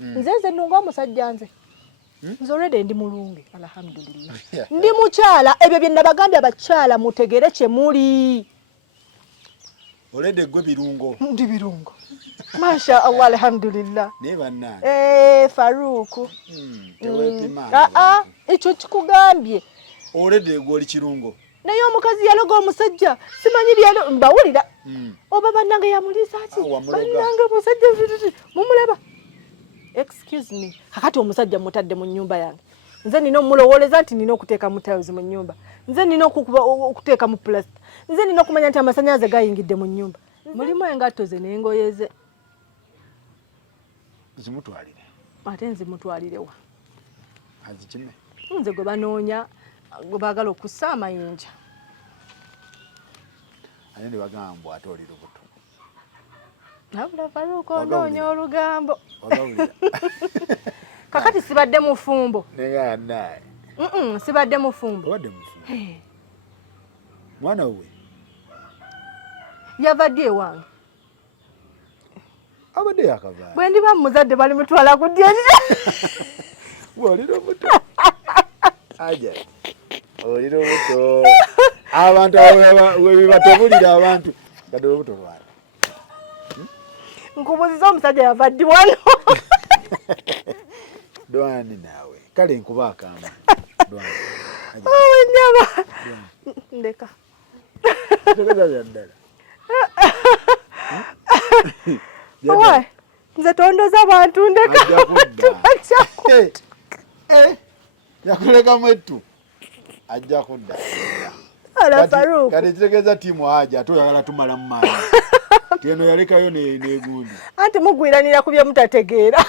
nze nunga omusajja nze nze already ndi mulungi alhamdulillah ndi mukyala ebyo bye nabagambye abakyala mutegere kye muli already gwe birungo ndi birungo masha Allah alhamdulillah ne banna Faruku tewepima ekyo kikugambye already gwe oli kirungo naye omukazi yaloga omusajja simanyi byalo mbawulira oba bannange yamulisa ki bannange omusajja mumulaba excuse me kakati omusajja mutadde mu nyumba yange nze nina omulowoleza nti nina okuteeka mu tiles mu nyumba nze nina okuteeka mu plaster nze nina okumanya nti amasannyalaze gayingidde mu nyumba mulimu engatto ze n'engoye ze zimutwalire ate nzimutwalirewa azikime nze gwe banoonya gwe baagala okussa amayinja ate ne bagamba ate oli lubuto nabula Faruku onoonya olugambo kakati sibadde mufumbo neganaye sibadde mufumbo obadde mufumbo mwana we yavadde ewange abadde yakavaala bwe ndiba muzadde bali mutwala ku dyeni oli lubuto aja oli lubuto abantu webibatobulira abantu gadde olubuto lwali nkubuziza omusajja yavadde wano dwani nawe kale nkuba akamba nyaba ndeka owe nze tondoza bantu ndeka yakulekamu ettu ajja kudda Faruku kati kitegeeza tiimu aja ate oyagala tumala mu maanyi teno yalekayo negundi anti mugwiranira ku bye mutategeera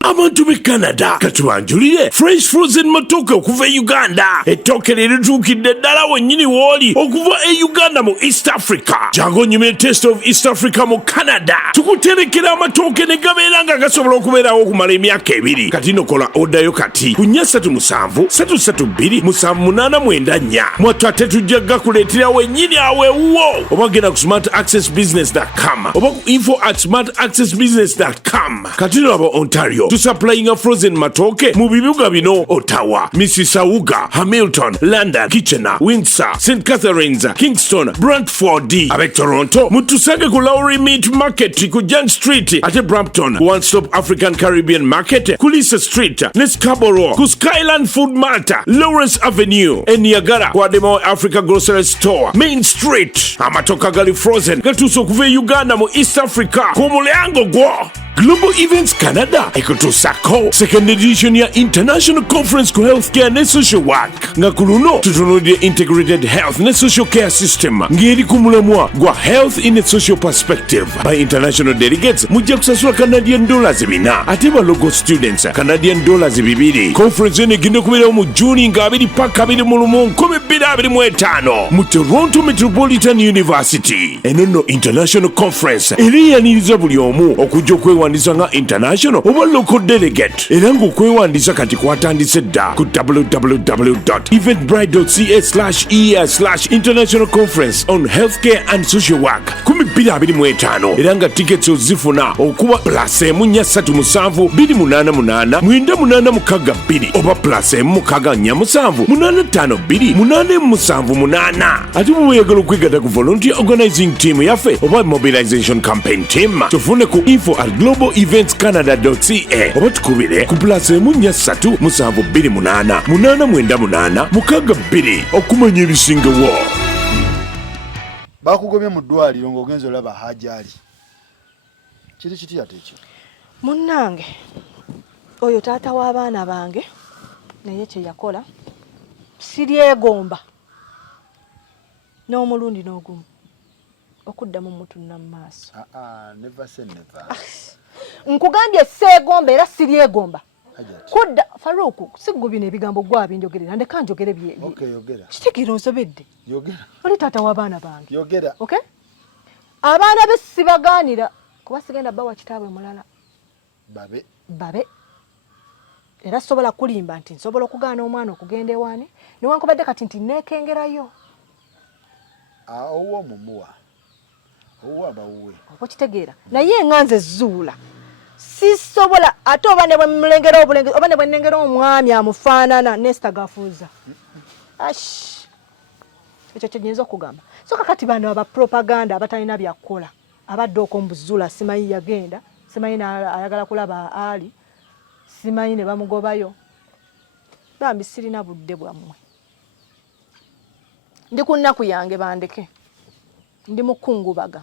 abantu b'e Canada katubanjulire fresh frozen matooke okuva e Uganda ettooke lye lituukidde ddala wennyini w'oli okuva e Uganda mu East Africa jangu onyumire taste of East Africa mu Canada tukuterekera amatooke ne gabeera nga gasobola okubeerawo okumala emyaka 2 kati nokola odayo kati ku 437 332 7894 mwattu ate tujja gakuleetera wennyini awewuwo oba genda ku smartaccessbusiness.com oba ku info@smartaccessbusiness.com kati laba Ontario tusupplyinga frozen matooke mu bibuga bino Ottawa, Mississauga, Hamilton, London, Kitchener, Windsor, St. Catharines, Kingston, Brantford. Abe Toronto mutusage ku Lowry Meat Market ku Young Street ate Brampton One Stop African Caribbean Market ku Lisa Street ne Scarborough ku Skyland Food Mart Lawrence Avenue e Niagara ku Ademo Africa Grocery Store Main Street amatoka gali frozen gatuusa okuva e Uganda mu East Africa ku mulyango gwo Global Events Canada ekutuusako second edition ya International Conference ku Healthcare ne Social Work nga ku luno tutunuulidde Integrated Health ne Social Care System ng'eri ku mulamwa gwa Health in a Social Perspective. By international delegates mujja kusasula Canadian dollars 4 ate ba local students Canadian dollars 2. Conference eno egenda okubeerawo mu Juni nga 2 paka 2025 mu Toronto Metropolitan University. Eno nno International Conference eriyaniriza buli omu okujja okwewandiisa nga international oba local delegate era ng'okwewandiisa kati kwatandise dda ku www.eventbrite.ca/year/international conference on healthcare and social work 2025 era nga tickets ozifuna okuba +1372888 oba +1647858 ate bwe oyagala okwegatta ku volunteer organizing team yaffe oba mobilization campaign team tufune ku info@globaleventscanada.ca oba tukubire ku +137288892 okumanya ebisingawo. bakugomye mu ddwaliro ng'ogenza olaba hajali kiri kiti ate ekyo munnange oyo taata w'abaana bange naye kye yakola siryegomba n'omulundi n'ogumu okuddamu mutunna mu maaso. never say never. Nkugambye seegomba era siryegomba kudda Faruku sigubina ebigambo gwabi njogerera ndeka njogere bye. Okay, yogera. Kitikiro nsobedde. Yogera. Oli taata w'abaana bange. Yogera. Okay? Abaana be sibaganira kuba sigenda bawa kitaabwe mulala. Babe. Era sobola kulimba nti nsobola okugaana omwana okugenda ewaani newankubadde kati nti neekengerayo. Owo mumuwa. Owo abawuwe. Okitegeera. Naye nganze zuula. sisobola ate oba ne bwe mulengera obulenge oba ne bwe nnengera omwami amufaanana Nesta gafuuza ash ekyo kyenyinza okugamba so kakati bano abapropaganda abatalina byakukola abadde okombuzula simanyi yagenda simanyi ayagala kulaba ali simanyi ne bamugobayo bambi sirina budde bwammwe ndi ku nnaku yange bandeke ndi mukungubaga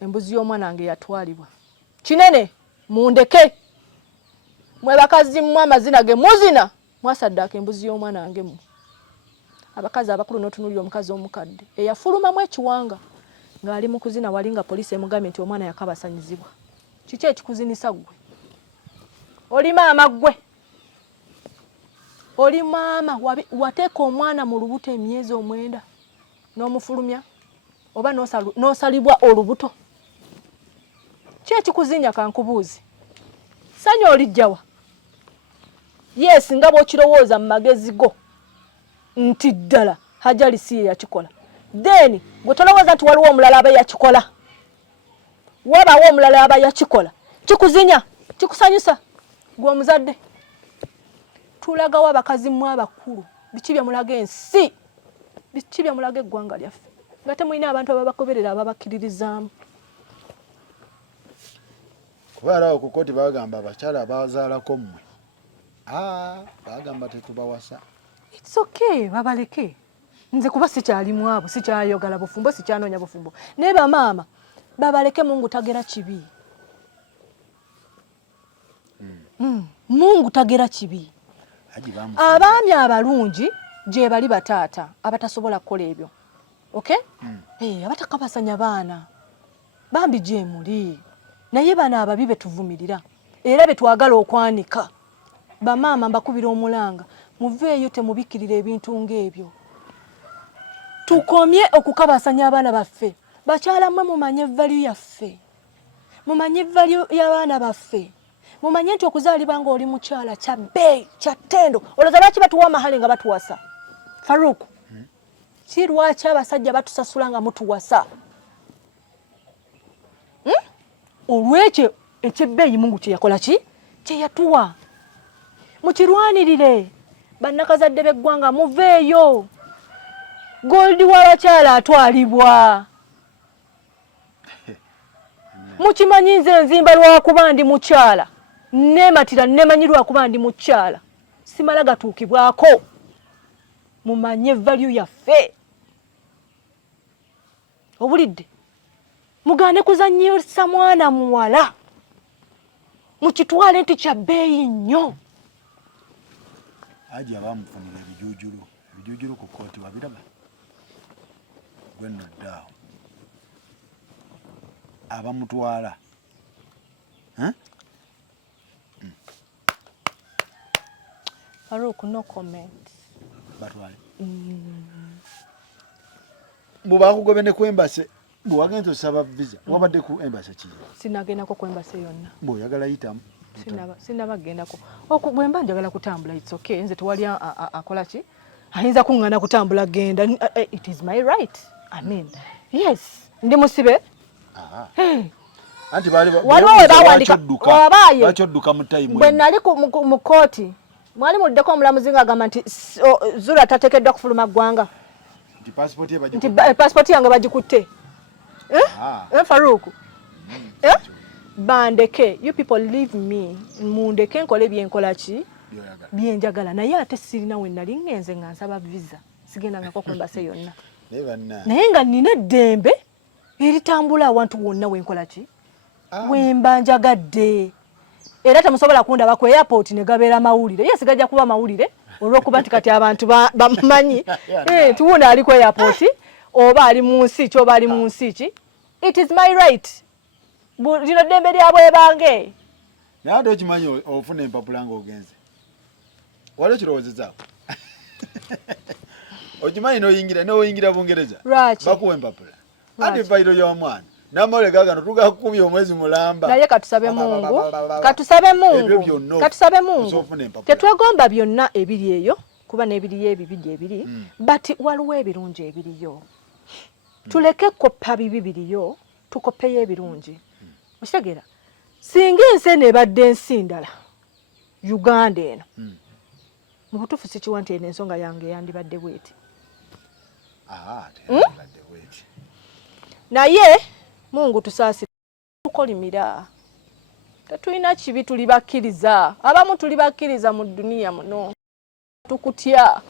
embuzi y'omwana wange yatwalibwa kinene mundeke mwe bakazi mmwe amazina ge muzina mwasaddaka embuzi y'omwana wange mmwe abakazi abakulu n'otunulira omukazi omukadde eyafulumamu ekiwanga ng'ali mu kuzina wali nga poliisi emugambye nti omwana yakabasanyizibwa kiki ekikuzinisa ggwe oli maama ggwe oli maama wateeka omwana mu lubuto emyezi 9 n'omufulumya oba n'osalibwa olubuto ki ekikuzinya kankubuuzi sanya olijjawa yes nga bw'okirowooza mu magezi go nti ddala Hajali si yakikola then gwe tolowooza nti waliwo omulala aba yakikola wabaawo omulala aba yakikola kikuzinya kikusanyusa gwe omuzadde tulagawo abakazi mmwe abakulu biki byamulaga ensi biki byamulaga eggwanga lyaffe nga temulina abantu ababagoberera ababakkiririzaamu kubaalawo ku kkooti bagamba abakyala abazaalako mmwe bagamba tetubawasa it's okay babaleke nze kuba sikyalimu abo sikyayogala bufumbo sikyanoonya bufumbo naye bamaama babaleke Mungu tagera kibi Mungu tagera kibi abaami abalungi gye bali bataata abatasobola kukola ebyo okay abatakabasanya baana bambi gye muli naye bano ababi betuvumirira era betwagala okwanika bamaama mbakubira omulanga muveeyo temubikirira ebintu ng'ebyo tukomye okukabasanya abaana baffe bakyala mmwe mumanye value yaffe mumanye value y'abaana baffe mumanye nti okuzaalibwa nga oli mukyala kya bbeeyi kya ttendo olowooza lwaki batuwa amahale nga batuwasa Faruku si lwaki abasajja batusasula nga mutuwasa olwekyo ekyebbeeyi Mungu kye yakola ki kye yatuwa mukirwanirire bannakazadde b'eggwanga muveeyo goldi w'abakyala atwalibwa mukimanyi nze nzimba lwakuba ndi mukyala nematira nemanyi lwakuba ndi mukyala simala gatuukibwako mumanye value yaffe obulidde mugane kuzanyisa mwana muwala mukitwale nti kya bbeeyi nnyo aji abamufunira ebijuujulu ku kkooti wabiraba gwenno ddaawo abamutwala Faruku no comment batwale bwebakugobye ne ku embase bwewagenza osaba visa wabadde ku embase ki sinagendako ku embase yonna bw'oyagala yitamu sinabagendako bwe mba njagala kutambula it's okay nze tewali akola ki ayinza kuŋŋaana kutambula genda it is my right I mean yes ndi musibe anti waliwo we bawandika wabaye bakyodduka mu time bwe nali mu kooti mwali muddeko omulamuzi ng'agamba nti Zura tateekeddwa kufuluma ggwanga nti pasipoti yange bagikutte Faruku bandeke you people leave me mundeke nkole byenkola ki byenjagala naye ate sirina we nali ngenze nga nsaba visa sigendangako ku embase yonna naye nga nina eddembe eritambula awantu wonna wenkola ki wemba njagadde era temusobola kundaba ku airport ne gabeera mawulire yes gajja kuba mawulire olw'okuba nti kati abantu bamanyi tuwunda ali ku airport oba ali mu nsi ki oba ali mu nsi ki it is my right lino ddembe lyabwe bange naye ate okimanyi ofuna empapula ng'ogenze wali okirowoozezaako okimanyi n'oyingira Bungereza bakuwa empapula ate fayiro y'omwana n'amawulire gaagano tugakubye omwezi mulamba naye katusabe Mungu tetwegomba byonna ebiri eyo kuba n'ebiriyo ebibiri ebiri but waliwo ebirungi ebiriyo tuleke koppa bibi biriyo tukopeyo ebirungi okitegeera singa ensi eno ebadde ensi ndala Uganda eno mu butuufu sikiwa nti eno ensonga yange yandibadde bweti. Teyandibadde bweti. Naye Mungu tusaasire tukolimira. Tetulina kibi, tuli bakkiriza. Abamu tuli bakkiriza mu duniya muno. Tukutya.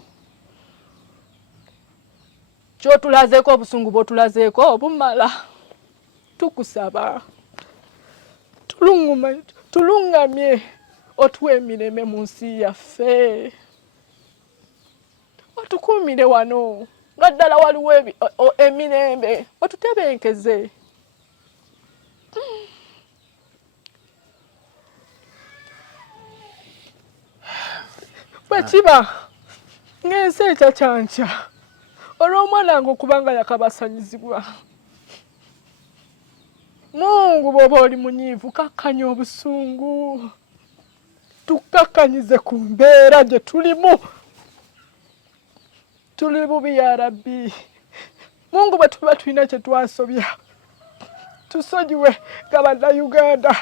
Kyotulazeeko obusungu bw'otulazeeko bumala. Tukusaba. Tulungamye otuwe emirembe mu nsi yaffe. Otukuumire wano. Nga ddala waliwo emirembe. Otutebenkeze. Bwe kiba ng'ensi ekyakyanca olw'omwana nga okubanga yakabasanyizibwa. Mungu bw'oba oli munyiivu kakkanya obusungu. Tukakkanyize ku mbeera gye tulimu. Tuli bubi ya Rabbi. Mungu bwe tuba tulina kye twasobya tusonyiwe nga bannayuganda.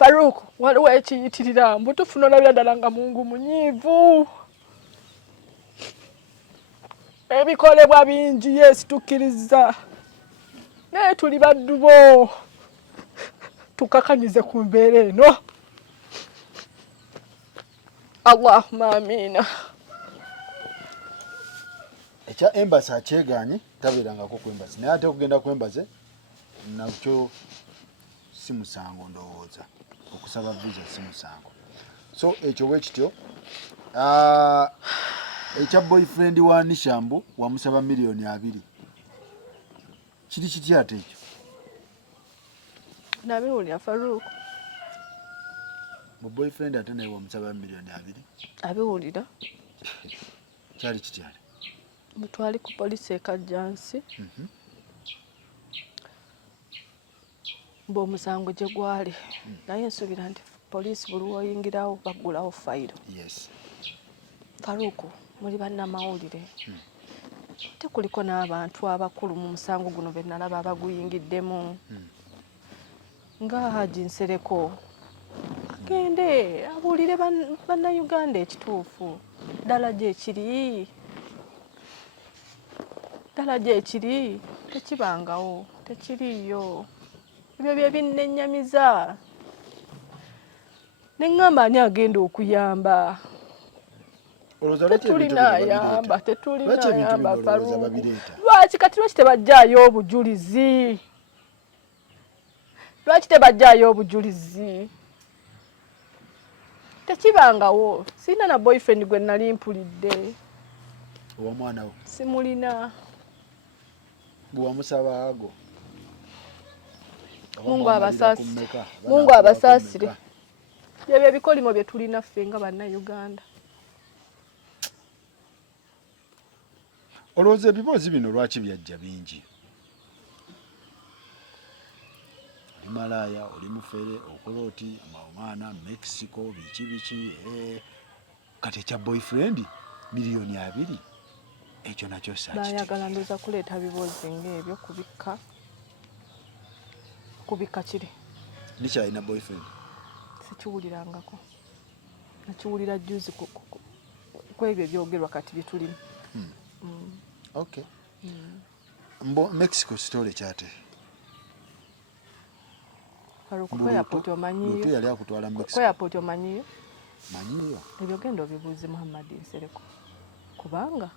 Faruku, waliwo ekiyitirira mbu tufuna olabira ddala nga Mungu munyiivu. Ebikolebwa bingi Yesu tukkiriza. Naye tuli baddu bo. Tukakanyize ku mbeera eno. Allahumma amina. Ekya embassy akyeganye tabeerangako ku embassy. Naye ate okugenda ku embassy nakyo si musango ndowooza. Okusaba visa si musango. So ekyo bwe kityo. Ekya boyfriend wa Nishambu wamusaba $2,000,000. Kiri kitya ate ekyo? Nabiwulira Faruku. Mu boyfriend ate naye wamusaba $2,000,000. Abiwulira. Kyali kityali. Mutwali ku poliisi ekajjansi. Omusango gye gwali. Naye nsuubira nti poliisi buli lw'oyingirawo baggulawo fayiro. Yes. Faruku, muli bannamawulire. Tekuliko n'abantu abakulu mu musango guno be nalaba abaguyingiddemu. Nga Haji Nsereko. Agende abuulire bannayuganda ekituufu. Ddala gye ekiri. Ddala gye ekiri. Tekibangawo. Tekiriyo. Ebyo bye binnenyamiza. Ne ngamba ani agenda okuyamba. Tetulina ayamba Faruku. Lwaki kati lwaki tebajjaayo obujulizi? Lwaki tebajjaayo obujulizi? Tekibangawo. Sina na boyfriend gwe nali mpulidde. Owa mwana wo? Simulina. Bwamusaba ago. Mungu abasaasire. Mungu abasaasire. Ebyo ebikolimo bye tulina ffe nga bannayuganda. Olowooza ebibuuzo bino lwaki byajja bingi? Oli malaaya, oli mufere, okola oti, omwana, Mexico, biki. Kati ekya boyfriend $2,000,000. Ekyo nakyo saaki. Baayagala ndoza kuleeta bibuuzo ng'ebyo kubika kiri. Nikyalina boyfriend? Sikiwulirangako. Nakiwulira juzi ku ebyo ebyogerwa kati bye tulimu. Okay. Mexico story kyate. Faruku ko airport omanyiyo. Lutu yali akutwala Mexico. Ko airport omanyiyo. Manyiyo. Ebyo genda obibuuze Muhammad Nsereko. Kubanga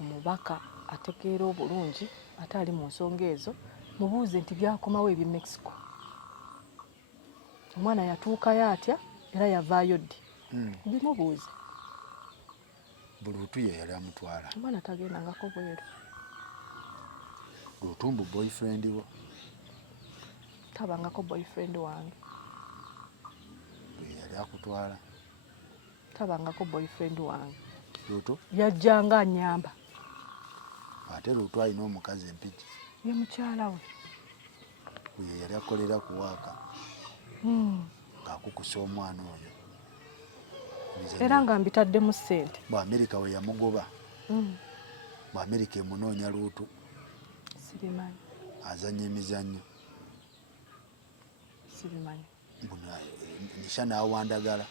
omubaka ategeera obulungi ate ali mu nsonga ezo mubuuze nti byakomawo eby'e Mexico. Omwana yatuukayo atya era yavaayo ddi. Bimubuuze. Bulutu ye yali amutwala. Omwana tagendangako bweru. Lutumbu boyfriend wo? Tabangako boyfriend wange. Yali akutwala? Tabangako boyfriend wange. Lutu? Yajjanga anyamba. Ate Lutu alina omukazi empiki. Ye mukyala we. Ye yali akolera kuwaaka. Ng'akukusa omwana oyo. Era nga mbitaddemu ssente. Amerika we yamugoba. mu America emunoonya luutu sibimanyi azanya emizannyo sibimanyi nisha n'awandagala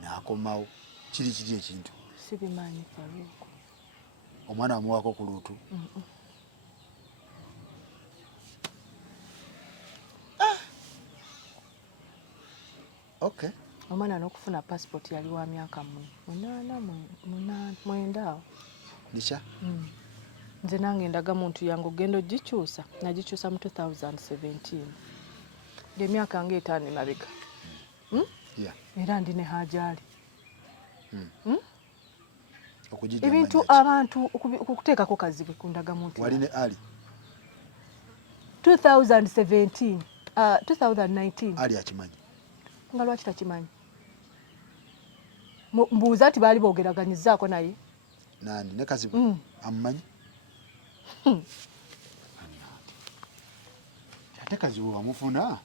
n'akomawo kiri ekintu sibimanyi Faruku omwana amuwaako ku luutu okay omwana n'okufuna passport yali wa myaka 9 nisha nze nange ndaga muntu yange ogenda ogikyusa nagikyusa mu 2017 ng'emyaka nga 5 emabega era ndi ne hajali ebintu abantu okuteekako kazibu kundaga muntu wali ne ali 2017 2019 ali akimanyi nga lwaki takimanyi mbuuza ati baali boogeraganyizaako naye nani ne kazibu amumanyi ate kazibu bamufuna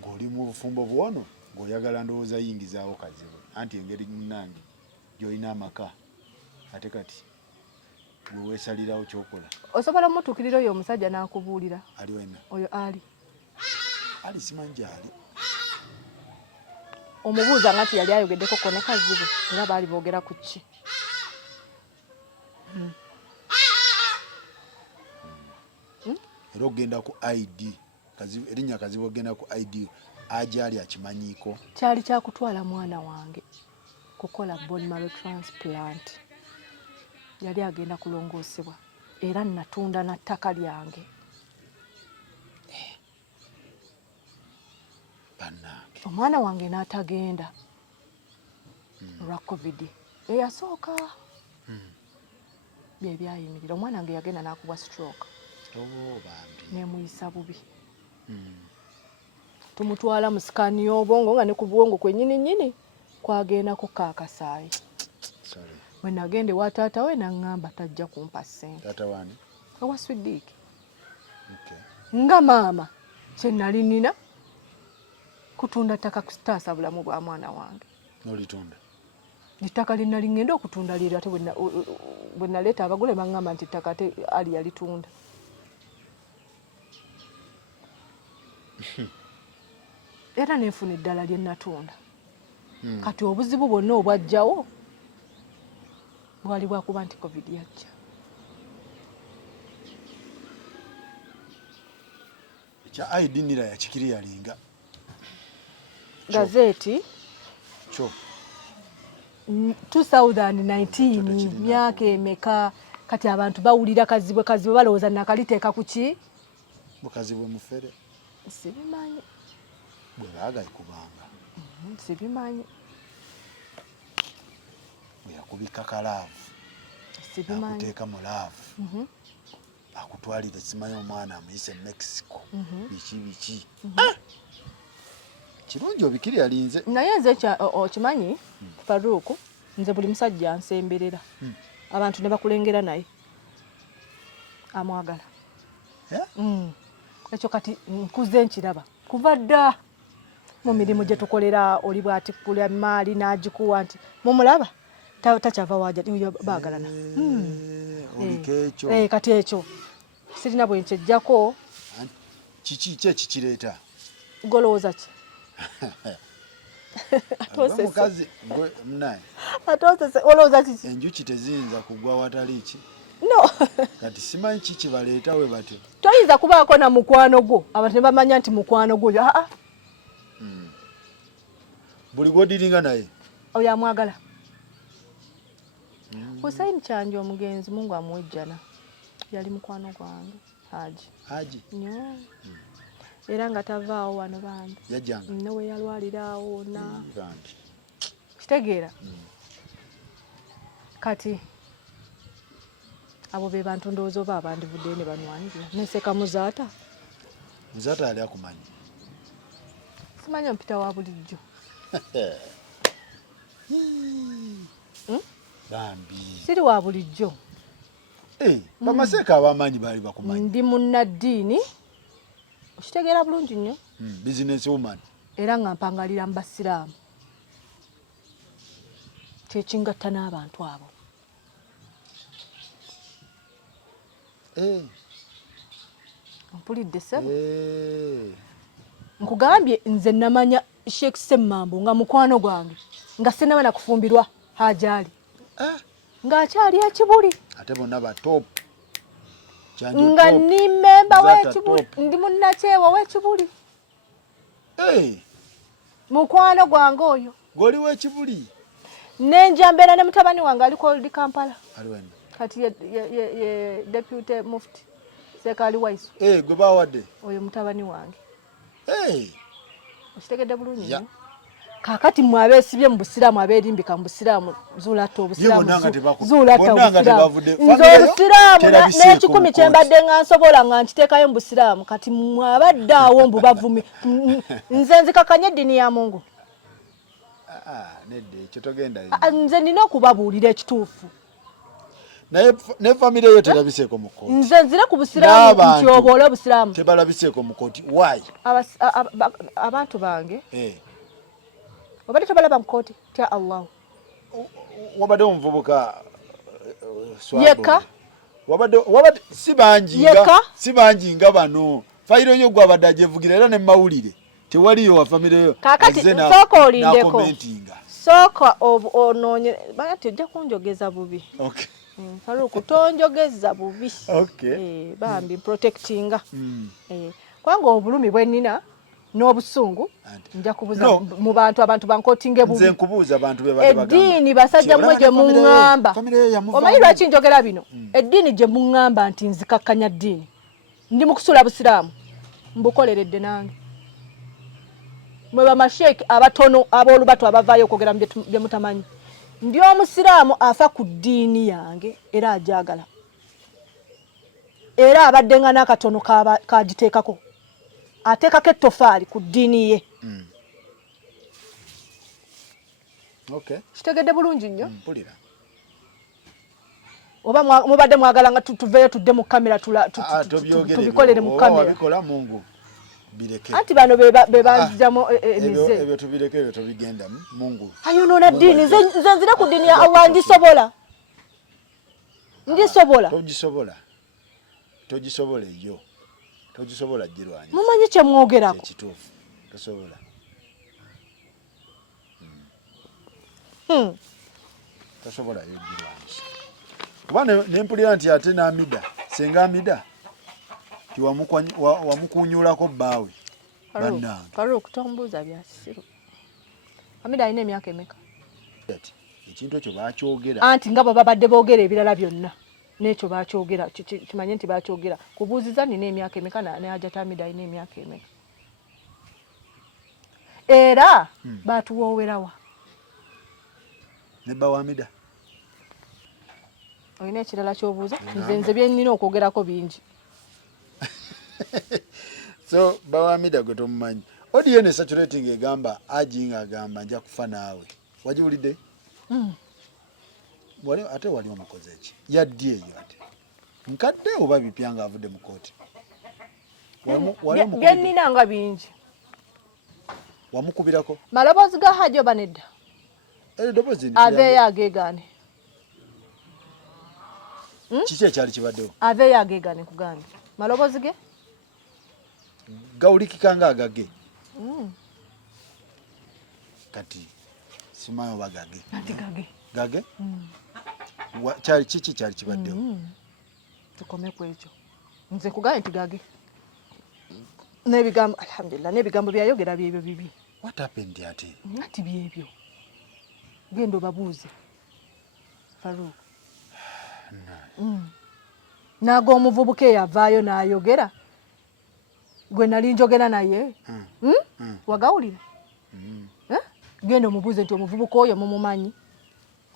ng'oli mu bufumbo bwono ng'oyagala ndowooza yingizaawo kazibu anti engeri munnange gy'olina amaka ate kati gwe weesalirawo kyokola osobola omutuukirira oyo omusajja n'akubuulira ali wena oyo ali simanyi gyali omubuuza nga nti yali ayogeddeko ko ne kazibu era baali boogera ku ki era ogenda ku ID erinnya kazibu ogenda ku ID agyali akimanyiiko kyali kyakutwala mwana wange kukola bone marrow transplant yali agenda kulongoosebwa era natunda na ttaka lyange bannange omwana wange n'atagenda olwa covid eyasooka bye byayimirira omwana wange yagenda n'akubwa stroke nemuyisa bubi tumutwala mu sikaani y'obwongo nga ne ku bwongo kwennyini kwagenda kukaakasaayi bwe nagende wa taata we naŋŋamba tajja kumpa ssente taata wani owa Swidiiki nga maama kye nali nina kutunda ttaka kutaasa bulamu bwa mwana wange nolitunda ettaka lye nali ŋŋenda okutunda lyeru ate bwe naleeta abagule baŋŋamba nti ttaka ate ali yalitunda era nenfuna eddala lye natunda kati obuzibu bwonna obwajjawo bwali bwakuba nti covid yajja ekya ID nira yakikiri yalinga gazeti kyo 2019 myaka emeka kati abantu bawulira kazibu balowooza nakaliteeka ku ki bukazi bwe mufere sibimanyi bwe baagayikubanga sibimanyi bwe yakubika kalaavu sibimanyi akuteeka mu laavu akutwalire simanyi omwana amuyise Mexico biki kirungi obikiri yalinze naye nze okimanyi Faruku nze buli musajja ansemberera abantu ne bakulengera naye amwagala ekyo kati nkuze nkiraba kuva dda mu mirimu gye tukolera oli bw'atikkula maali n'agikuwa nti mumulaba takyava waja baagalana oliko ekyo kati ekyo sirina bwe nkyejjako kiki ekikireeta golowooza ki mukazi munaye atosese olowooza kiki enjuki teziyinza kugwa watali ki no kati simanyi kiki baleeta we batyo toyinza kubaako na mukwano gwo abantu ne bamanya nti mukwano gwo buli gwodiringa naye oyo amwagala Hussein Kyanja omugenzi Mungu amuwejjana yali mukwano gwange Haji nnyo era nga tavaawo wano bambi yajjanga nnewe yalwaliraawo kitegeera kati abo be bantu ndowooza oba abandivuddeyo ne banwanirira neseka muzaata yali akumanyi simanyi ompita wa bulijjo bambi siri wa bulijjo bamaseeka ab'amaanyi baali bakumanyi ndi munnaddiini okitegeera bulungi nnyo business woman era nga mpangalira mu basiraamu kyekingatta n'abantu abo Mpulidde ssebo nkugambye nze namanya Sheikh Semmambo nga mukwano gwange nga sinaba na kufumbirwa hajali ng'akyali ekibuli ate bonna ba top nga ni memba w'ekibuli ndi munnakyewa w'ekibuli mukwano gwange oyo goli w'ekibuli nenja mbeera ne mutabani wange ali Cold Kampala aliwene kati ye deputy mufti Sekali Waisu gwe bawadde oyo mutabani wange okitegedde bulungi kakati mwe abeesibye mu busiraamu abeerimbika mu busiraamu zuulata obusiraamu zuulata obusiraamu nze obusiraamu n'ekikumi kye mbadde nga nsobola nga nkiteekayo mu busiraamu kati mwe abadde awo mbu bavumi nze nzikakanye eddiini ya Mungu nedde ekyo togenda nze nina okubabuulira ekituufu naye ne family yo terabiseeko mu kooti nze nzire ku busiraamu nti oboola obusiraamu tebalabiseeko mu kooti why abantu bange obadde tobalaba mu kooti tya Allah wabadde omuvubuka yekka wabadde si bangi nga bano fayiro yo gwe abadde ajevugira era ne mawulire tewaliyo wa family yo kakati sooka olindeko sooka onoonye baya tujja kunjogeza bubi Faruku tonjogeza bubi bambi protectinga kwanga obulumi bwenina n'obusungu nja kubuza mu abantu bankotinge bubi nze nkubuuza abantu be bali bagamba eddiini basajja mmwe gye muŋŋamba omanyi lwaki njogera bino eddiini gye muŋŋamba nti nzikakkanya ddiini ndi mu kusula busiraamu mbukoleredde nange mwe bamasheeki abatono ab'olubato abavaayo okwogera mu bye mutamanyi ndi omusiraamu afa ku ddiini yange era ajagala era abadde nga n'akatono kagiteekako ateekako ettofaali ku ddiini ye kitegedde bulungi nnyo oba mubadde mwagala nga tuveeyo tudde mu kamera tubikolere mu kamera anti bano be banzijjamu emize ebyo tubireke ebyo tobigendamu Mungu ayonoona ddiini nze nzire ku ddiini ya Allah ndisobola togisobola eyo togisobola girwanya mumanyi kye mwogerako ekituufu tosobola tosobola yo girwanyisa kuba nempulira nti ate n'amida senga amida wamukunyulako bbaawe bannange Faruku tombuuza byasiru amida alina emyaka emeka ekintu ekyo baakyogera anti nga babadde boogera ebirala byonna n'ekyo baakyogera kimanye nti baakyogera kubuuziza nina emyaka emeka ne Hajjati Amida alina emyaka emeka era baatuwoowerawa ne bba Amida olina ekirala ky'obuuza nze bye nnina okwogerako bingi so bba Amida gwe tomumanyi odiyo ne saturating egamba ajinga agamba nja kufa naawe wagiwulidde ate wali omukoze eki yaddi eyo ate nkadde oba bipya nga avudde mu kooti byennina nga bingi wamukubirako maloboozi ga Hajji oba nedda aveeyo ageegaane kiki ekyali kibaddewo aveeyo ageegaane kugambye maloboozi ge gawulikika nga agage kati simanyi oba gage gage kyali kiki kyali kibaddewo tukome ku ekyo nze kugambye nti gage n'ebigambo alhamdulillah n'ebigambo byayogera byebyo bibi what happened ate ati byebyo genda obabuuze Faruku naga omuvubuka eyavaayo n'ayogera gwe nali njogera naye wagawulira genda omubuuze nti omuvubuka oyo mumumanyi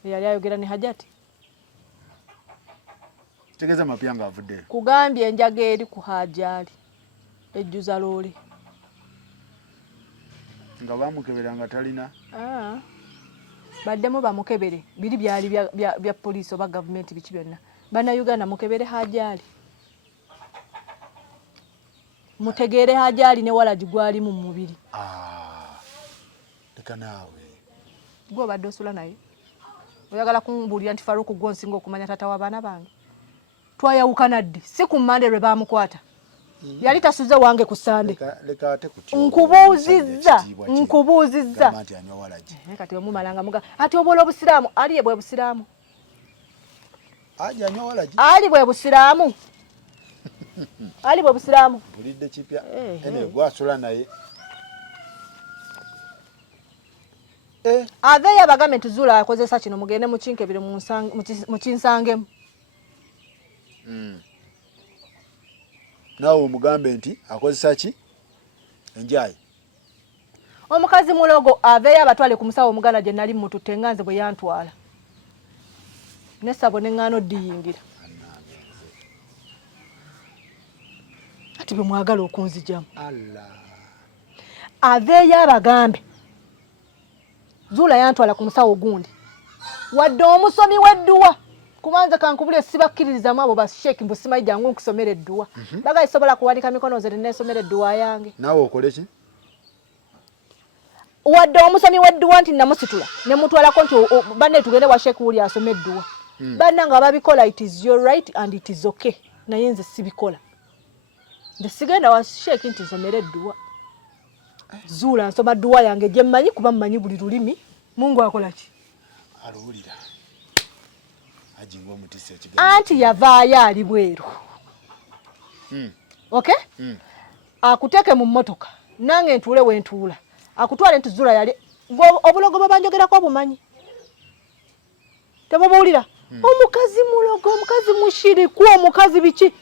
eyali ayogera ne Hajjati tegeza mapya nga avudde kugambye enjaga eri ku Hajjali ejjuza loole nga bamukebera nga talina baddemu bamukebere biri byali bya poliisi oba gavumenti biki byonna bannayuganda mukebere Hajjali mutegeere Hajjali ne Walagi gwalimu mu mubiri leka naawe gwe obadde osula naye oyagala kumbuulira nti Faruku gwe nsinga okumanya taata w'abaana bange twayawukana ddi si ku Mande lwe bamukwata yali tasuze wange ku Sande nkubuuzizza kati omumalanga muga ati obola obusiraamu ali ye bwe busiraamu ali bwe busiraamu ali bwe busiraamu bulidde kipya ene gwasula naye aveeyo abagambe nti Zuula akozesa kino mugende mukinkebire mukinsangemu naawe omugambe nti akozesa ki enjayi omukazi mulogo aveeyo abatwale ku musawo omuganda gye nali mututte nganze bwe yantwala nesabo neŋŋaano diyingira ati bwe mwagala okunzijamu aveeyo abagambe Zuula yantwala ku musawo gundi wadde omusomi w'edduwa kubanza kankubule sibakkiririzamu abo basheeki mbu simanyi jangu nkusomera edduwa baga isobola kuwanika mikono nze neesomera edduwa yange naawe okole ki wadde omusomi w'edduwa nti namusitula ne mutwalako nti banne tugende wa sheeki wuli asoma edduwa banna nga babikola it is your right and it is okay naye nze sibikola nze sigenda wa sheeki nti nsomera edduwa Zuula nsoma dduwa yange gye mmanyi kuba mmanyi buli lulimi Mungu akola ki aluwulira ajinga omutisa anti yavaayo ali bweru okay akuteeke mu mmotoka nange ntuule we ntuula akutwale nti Zuula yali obulogo babanjogerako obumanyi temubuulira omukazi mulogo omukazi mushiriku omukazi biki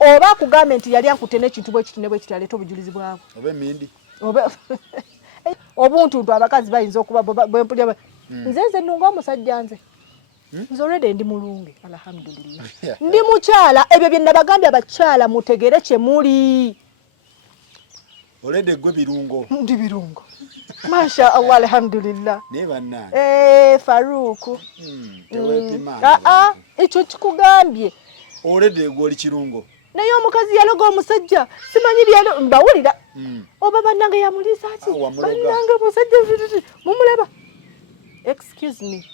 oba akugambe nti yali ankute n'ekintu bwe kiti ne bwe kiti aleeta obujulizi bwabwe oba emindi obuntuntu abakazi bayinza okuba bwempulya nze nnunga omusajja nze already ndi mulungi alhamdulillah ndi mukyala ebyo bye nabagambye abakyala mutegere kye muli already gwe birungo ndi birungo masha Allah alhamdulillah ne bannange Faruku tewepima ekyo kikugambye already gwe oli kirungo naye omukazi yaloga omusajja simanyi byalo mbawulira oba bannange yamuliisa ki bannange musajja mumulaba excuse me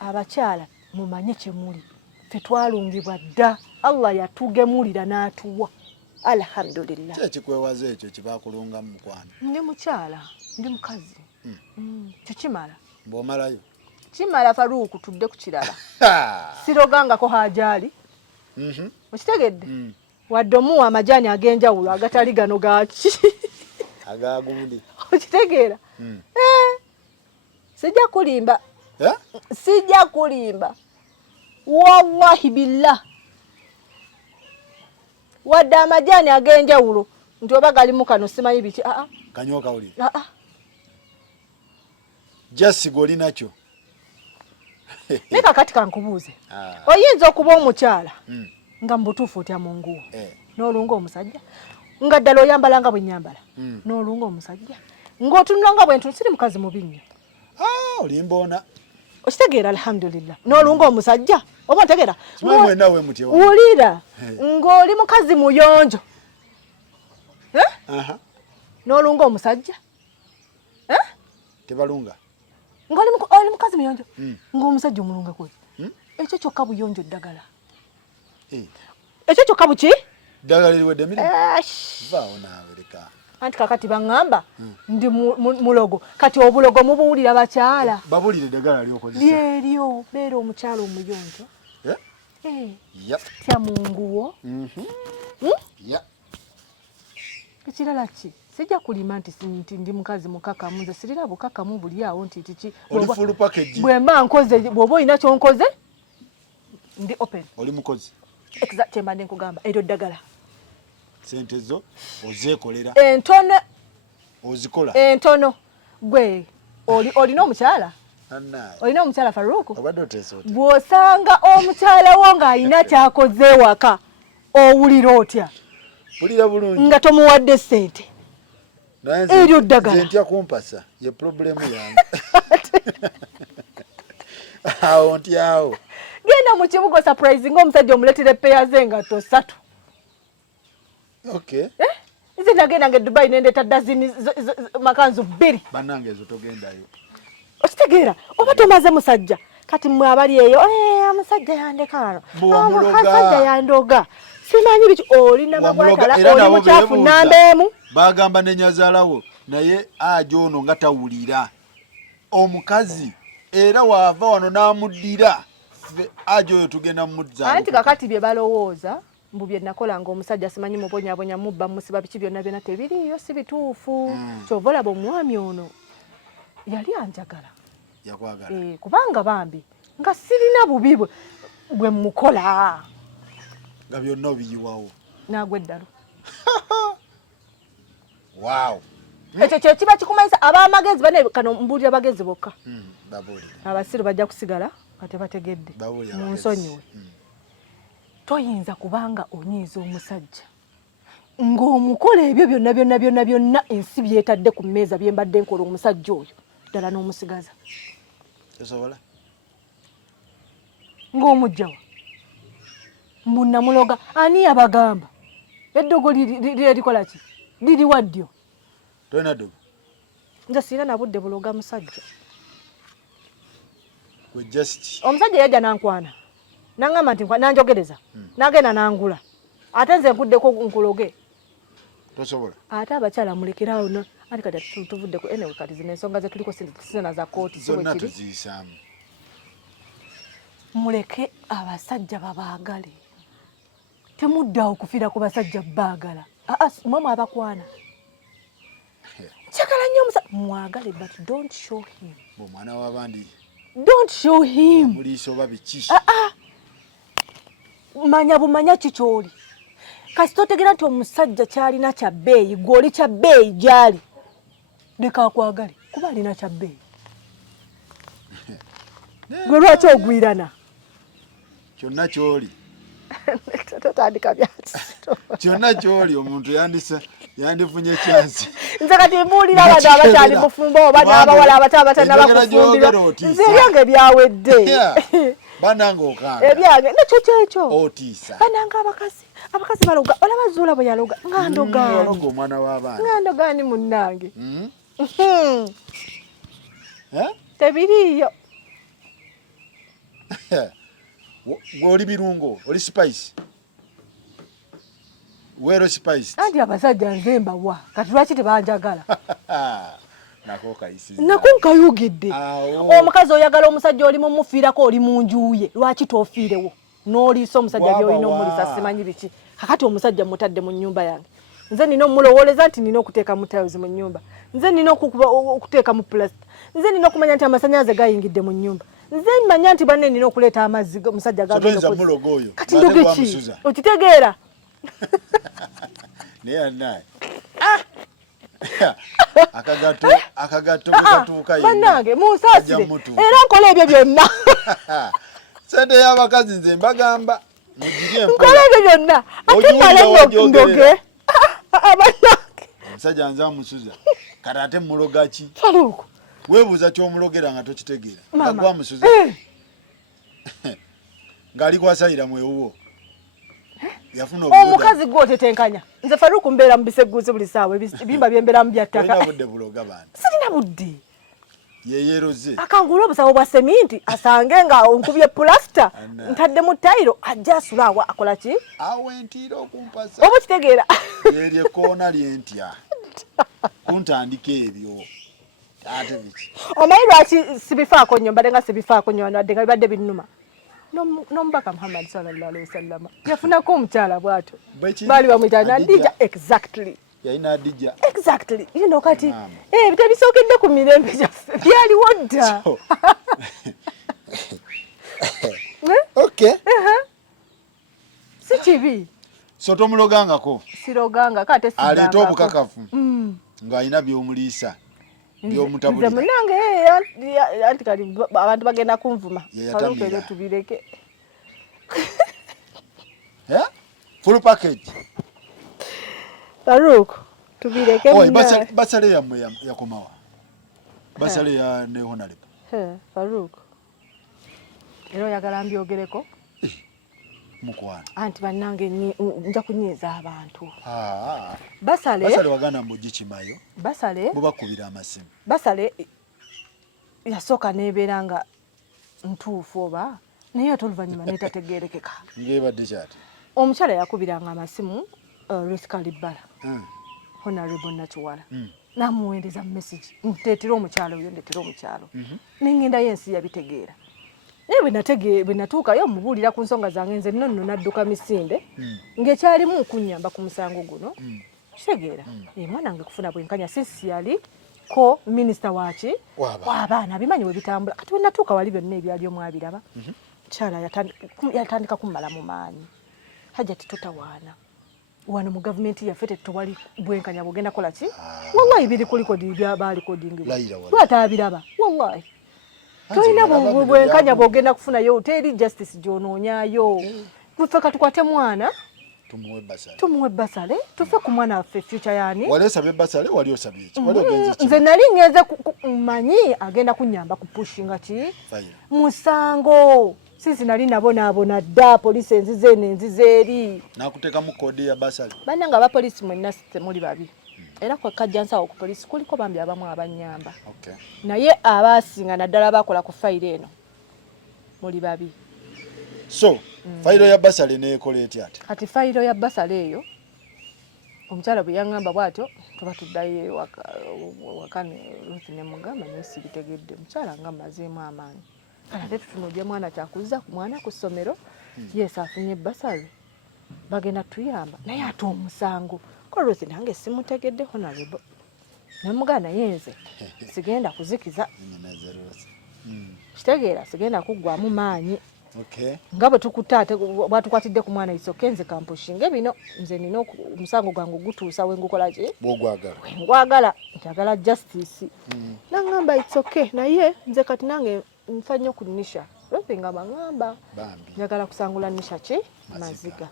abakyala mumanye kye muli ffe twalungibwa dda Allah yatugemulira n'atuwa alhamdulillah kyekikwewaza ekyo kyebakulungamu mukwano ndi mukyala ndi mukazi kyo kimala mb'omalayo kimala Faruku tudde ku kirala sirogangako hajaali okitegedde wadde omuwa amajaani ag'enjawulo agatali gano gaki agagundi okitegeera sijja kulimba sijja kulimba wallahi billah wadde amajaani ag'enjawulo nti oba galimu kano simanyi biki kanyoka oli jasigo oli nakyo ne kakati kankubuuze oyinza okuba omukyala nga mbutuufu otya mu nguwo n'olunga omusajja nga ddala oyambalanga bwe nnyambala n'olunga omusajja ng'otunula nga bwe ntu siri mukazi mubi nnyo olimboona okitegeera alhamdulillah n'olunga omusajja oba ntegeera mwenawe mutye wulira ng'oli mukazi muyonjo n'olunga omusajja tebalunga ng'oli mukazi muyonjo ng'omusajja omulunga kwe ekyo kyokka buyonjo ddagala ekyo kyokka buki ddagala liwedde mirimu vaawo naawe leka anti kakati baŋŋamba ndi mulogo kati obulogo mubuwulira bakyala babulire eddagala lyokozesa lyeryo beera omukyala omuyonjo tya mu nguwo ekirala ki sijja kulima nti ndi mukazi mukakamu nze sirina bukakamu buli awo nti tiki oli full package bwe mba nkoze bw'oba olina kyonkoze ndi open oli mukozi exact mbadde nkugamba eryo ddagala sente zo ozeekolera entono ozikola entono gwe olina omukyala olina omukyala Faruku obadde oteesoote bw'osanga omukyala wo ng'alina kyakoze ewaka owulira otya bulira bulungi nga tomuwadde ssente eryo ddagala ntya kumpasa ye problemu yange awo ntyawo genda mu kibuga surprise ng'omusajja omuleetera epeya ze engatto 3 okay nze nagenda nga Dubai nendeeta dazini makanzu 2 bannange ezo togendayo okitegeera oba tomaze musajja kati mwe abali eyo omusajja yandeka Omusajja yandoga simanyi biki olina mabwatala oli muchafu nambeemu bagamba nenyazaalawo naye ajono nga tawulira omukazi era waava wano n'amuddira ajo oyo tugenda mudza anti kakati bye balowooza mbu bye nakola ng'omusajja simanyi mubonyabonya mubba musiba biki byonna byonna tebiriyo si bituufu kyova olaba omwami ono yali anjagala yakwagala kubanga bambi nga sirina bubi bwe mukola nga byonna obiyiwawo naagwa eddalo wow ekyo kye kiba kikumanyisa ab'amagezi bane kano mbuulira bagezi bokka abasiru bajja kusigala nga tebategedde mu nsonyiwe toyinza kubanga onyiiza omusajja ng'omukola ebyo byonna ensi byetadde ku mmeeza bye mbadde nkola omusajja oyo ddala n'omusigaza tesobola ng'omugjawa munnamuloga ani abagamba eddogo lirikola ki liri waddyo tolina ddogo nze siina nabudde buloga musajja omusajja yajja nankwana nangamba nti nanjogereza nagenda nangula ate nze nkuddeko nkuloge tosobola ate abakyala mulekerawo no ati kati tuvuddeko enewe kati zino ensonga ze tuliko sina za kooti zonna tuziyisaamu muleke abasajja babaagale temuddawo kufiira ku basajja baagala mwamwe abakwana kyagala nnyo mwagale but don't show him omwana w'abandi don't show him muliiso oba biki manya bumanya kikyoli kasi totegera nti omusajja kyalina kya bbeeyi gw'oli kya bbeeyi gyali leka akwagale kuba alina kya bbeeyi gwe lwaki ogwirana kyonna kyoli totandika byati kyonna kyoli omuntu yandifunye kyansi nze kati mbuulira abantu abakyali mufumbo oba n'abawala abatanaba nze ebyange byawedde bananga okanga ebyange nakyo kyekyo otiisa bananga abakazi baloga olaba zuula bwe yaloga nga ndogaani omwana w'abaana nga ndogaani munnange tebiriiyo gw'oli birungo oli spice wero spice anti abasajja nze mbawa kati lwaki tebanjagala nako nkayugidde omukazi oyagala omusajja oli mumufiirako oli mu njuye lwaki tofiirewo n'oliisa omusajja byolina omulisa simanyi biki kakati omusajja mutadde mu nnyumba yange nze nina omulowooleza nti nina okuteeka mu tiles mu nnyumba nze nina okuteeka mu plasita nze nina okumanya nti amasannyalaze gayingidde mu nnyumba nze manya nti banne nina okuleeta amazzi omusajja kati ndogeki okitegeera akagato katuuka bannange munsaasire era nkola ebyo byonna sente y'abakazi nze mbagamba nkola ebyo byonna ate male ndoge bannange omusajja nze amusuza kati ate muloga ki faluuko weebuuza ky'omulogera nga tokitegeera agwamusuza ng'ali kwasayira mwewuwo yafuna omukazi gwotetenkanya nze faluuku mbeera mu biseguuzi buli saawa ebimba byembeeramu byattaka budde buloga bantu sirina budde yeyeroze akangula obusawo bwa seminti asange nga nkubye pulasita ntadde mu tayiro ajja asulaawa akola ki awo entiira okumpasa oba kitegeera yerye koona lyentya kuntandika ebyo ate biki omanyi lwaki sibifaako nnyo mbadde nga sibifaako nnyo wadde nga bibadde binnuma n'omubaka Muhammad sallallahu alaihi wasallam yafunako omukyala bw'atyo baali bamwita Nadija exactly yalina Adija exactly yino kati tebisookedde ku mirembe gyaffe byaliwo dda okay si kibi so tomulogangako siroganga kate sidangako aleeta obukakafu ng'alina by'omuliisa nze munange anti kali abantu bagenda kunvuma Faluuko ebyo tubireke full package Faluuko tubireke basale yammwe yakomawa basale ya ne honorable Faluuko era oyagala mbyogereko mukwana anti bannange nja kunyiiza abantu basale wagana mugikimayo basale bubakubira amasimu basale yasooka nebeera nga ntuufu oba naye ate oluvannyuma n'etategeerekeka. Ng'ebadde kyati. Omukyala yakubiranga amasimu Ruth Kalibala, Honorable Nakiwala, n'amuweereza message, nteetera omukyalo oyo, ndeetera omukyalo. N'engenda y'ensi yabitegeera. Naye bwe natuukayo mubuulira ku nsonga zange nze nno nadduka misinde ng'ekyalimu kunnyamba ku musango guno. Kitegeera mwana wange kufuna bwenkanya sisi yali ko minisita waki w'abaana bimanyi bwe bitambula. Kati bwe natuuka wali byonna ebyali omwabiraba mukyala yatandika kummala mu maanyi. Hajati tutawaana wano mu gavumenti yaffe tetwali bwenkanya bwogenda kola ki wallahi biri kulikodi byabaali kodingi lwatabiraba wallahi toyina bwenkanya bwogenda kufunayo teri justice gyonoonyayo. Ffe katukwate mwana tumuwe basale tufe ku mwana waffe future yani. Wali osabye basale wali osabye ki? Wali ogenze ki? Nze nali ngenze manyi agenda kunnyamba ku pushinga ki musango. Sisi nali nabonaabona dda poliisi enzize eno enzize eri. N'akuteekamu kodi ya basale. Bannanga abapoliisi mwenna muli babi. Era kajja nsawo ku poliisi kuliko bambi abamu abannyamba. Naye abaasinga naddala bakola ku fayiro eno muli babi. So, fayiro ya basale neekola etya ate? Kati fayiro ya basale eyo omukyala bwe yaŋŋamba bw'atyo tuba tuddayo waka Ruth ne mugamba naye sibitegedde. Mukyala nga mmazeemu amaanyi. Kale ate tutunudde mwana kyakuzza ku mwana ku ssomero yeesi afunye basale bagenda tuyamba naye ate omusango ko Ruth nange simutegedde Honorable ne mugana yenze sigenda kuzikiza kitegeera sigenda kuggwamu maanyi. Nga bwe tukutaate bwatukwatidde ku mwana isoke nze kampushinga bino nze nina omusango gwange gutuusa we ngukola ki ngwagala njagala justice. Naŋŋamba isoke naye nze kati nange nfa nnyo ku Nisha. Ruth nga baŋŋamba njagala kusangula Nisha ki maziga.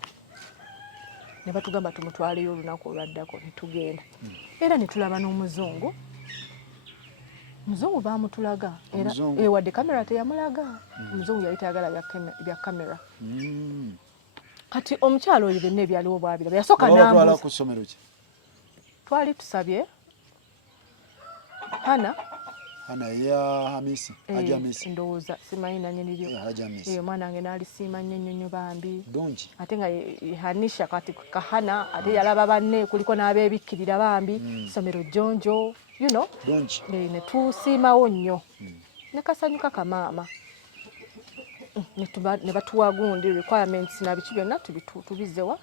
Ne batugamba tumutwaleyo olunaku olwaddako ne tugenda. Era ne tulaba n'omuzungu. Muzungu baamutulaga era wadde kamera teyamulaga. Omuzungu yali tayagala bya kamera. Kati omukyalo oyo byonna ebyaliwo bwabiraba yasooka n'ambuuza ku ssomero ki? Twali tusabye Hana ya Hamisi, Haji Hamisi. Ndowooza simanyi nannyini lyo. Haji Hamisi. Mwana wange n'alisiima nnyo bambi. Dungi. Ate nga Hanisha kati kahana ate yalaba banne kuliko n'abeebikkirira bambi. Ssomero jjonjo, you know. Dungi. Ne tusiimawo nnyo. Ne kasanyuka kamaama. Ne batuwa gundi requirements na biki byonna tubizzewa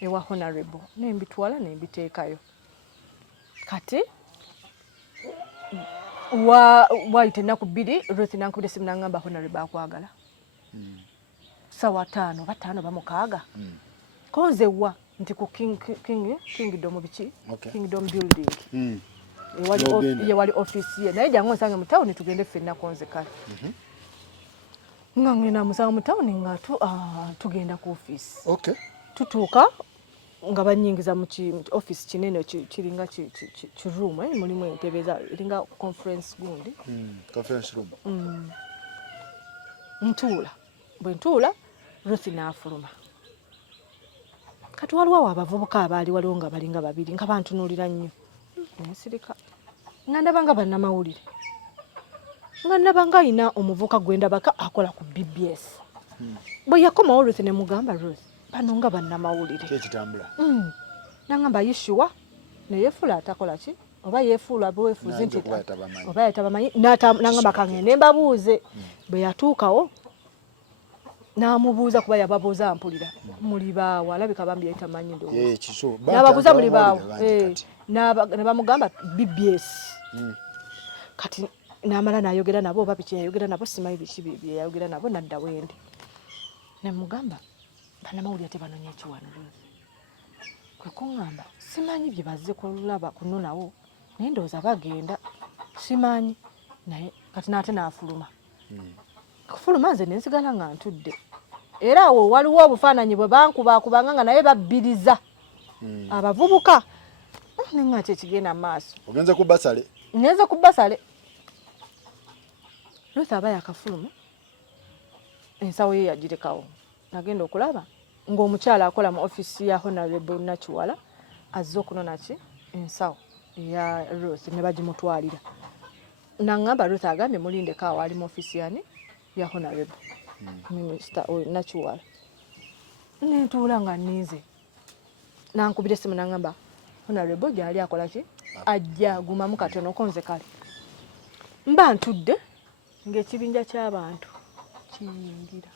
ewa Honorable. Ne mbitwala ne mbiteekayo. Kati waayita ennaku bbiri Ruth nankubira essimu n'aŋŋamba Honorable akwagala. Ssaawa 5 ba 5 ba 6 konzewa nti ku Kingdom biki Kingdom building wali office ye naye jangu nsange mu town tugende ffenna konze kale. Nga ngenda musange mu town nga tugenda ku office. Tutuuka nga banyingiza mu office kinene kiringa ki room mulimu entebe iringa conference gundi conference room. Ntuula bwe ntuula Ruth n'afuluma. Kati waliwo abavubuka abaali waliwo nga balinga babiri nga bantunuulira nnyo nsirika nga ndaba nga bannamawulire nga ndaba nga ayina omuvubuka gwe ndabaka akola ku BBS. Bwe yakomawo Ruth ne mugamba Ruth bano nga bannamawulire kyekitambula. Nangamba yishuwa ne yeefula atakola ki oba yeefuula bwefuuzi nti oba yatabamanyi nangamba kangende mbabuuze. Bwe yatuukawo n'amubuuza kuba yababuuza mpulira muli baawo alabika bambi yayitamanyi ndowooza n'ababuuza muli baawo ne bamugamba BBS. Kati n'amala n'ayogera nabo oba biki yayogera nabo simanyi biki bye yayogera nabo nadda wendi ne mugamba bannamawulire tebanoonya ekiwano kwe kuŋŋamba simanyi bye bazze kulaba kunonawo naye ndowooza bagenda simanyi naye kati n'ate n'afuluma. Kufuluma nze nensigala nga ntudde era awo waliwo obufaananyi bwe bankubakubanga nga naye babbiriza abavubuka nenga kyekigenda mu maaso. Ogenze ku basale? Ngenze ku basale. Ruth aba yakafuluma ensawo ye yagirekawo nagenda okulaba ng'omukyala akola mu office ya Honorable Nakiwala azze okunona ki ensawo eya Ruth ne bagimutwalira. Naŋŋamba Ruth agambye mulindeko awo ali mu office yani ya Honorable Minister Nakiwala nentuula nga nninze nankubira essimu nangamba Honorable gyali akola ki ajja gumamu katono konze kale mba ntudde ng'ekibinja ky'abantu kiyingira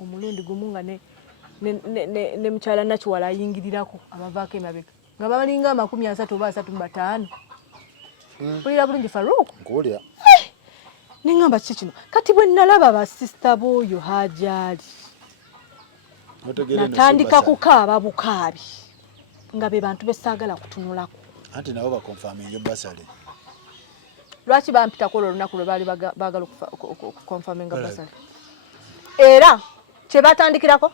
omulundi gumu nga ne mukyala Nakiwala ayingirirako abavaako emabega nga balinga 30 oba 35 Kulira bulungi Farouk nkuwulira ningamba kiki kino kati bwe nalaba basista b'oyo Hajali natandika kukaaba bukaabi nga be bantu besaagala kutunulako anti nabo bakonfaminga basale lwaki bampitako olwo olunaku lwe baali baagala okukonfaminga basale era kye batandikirako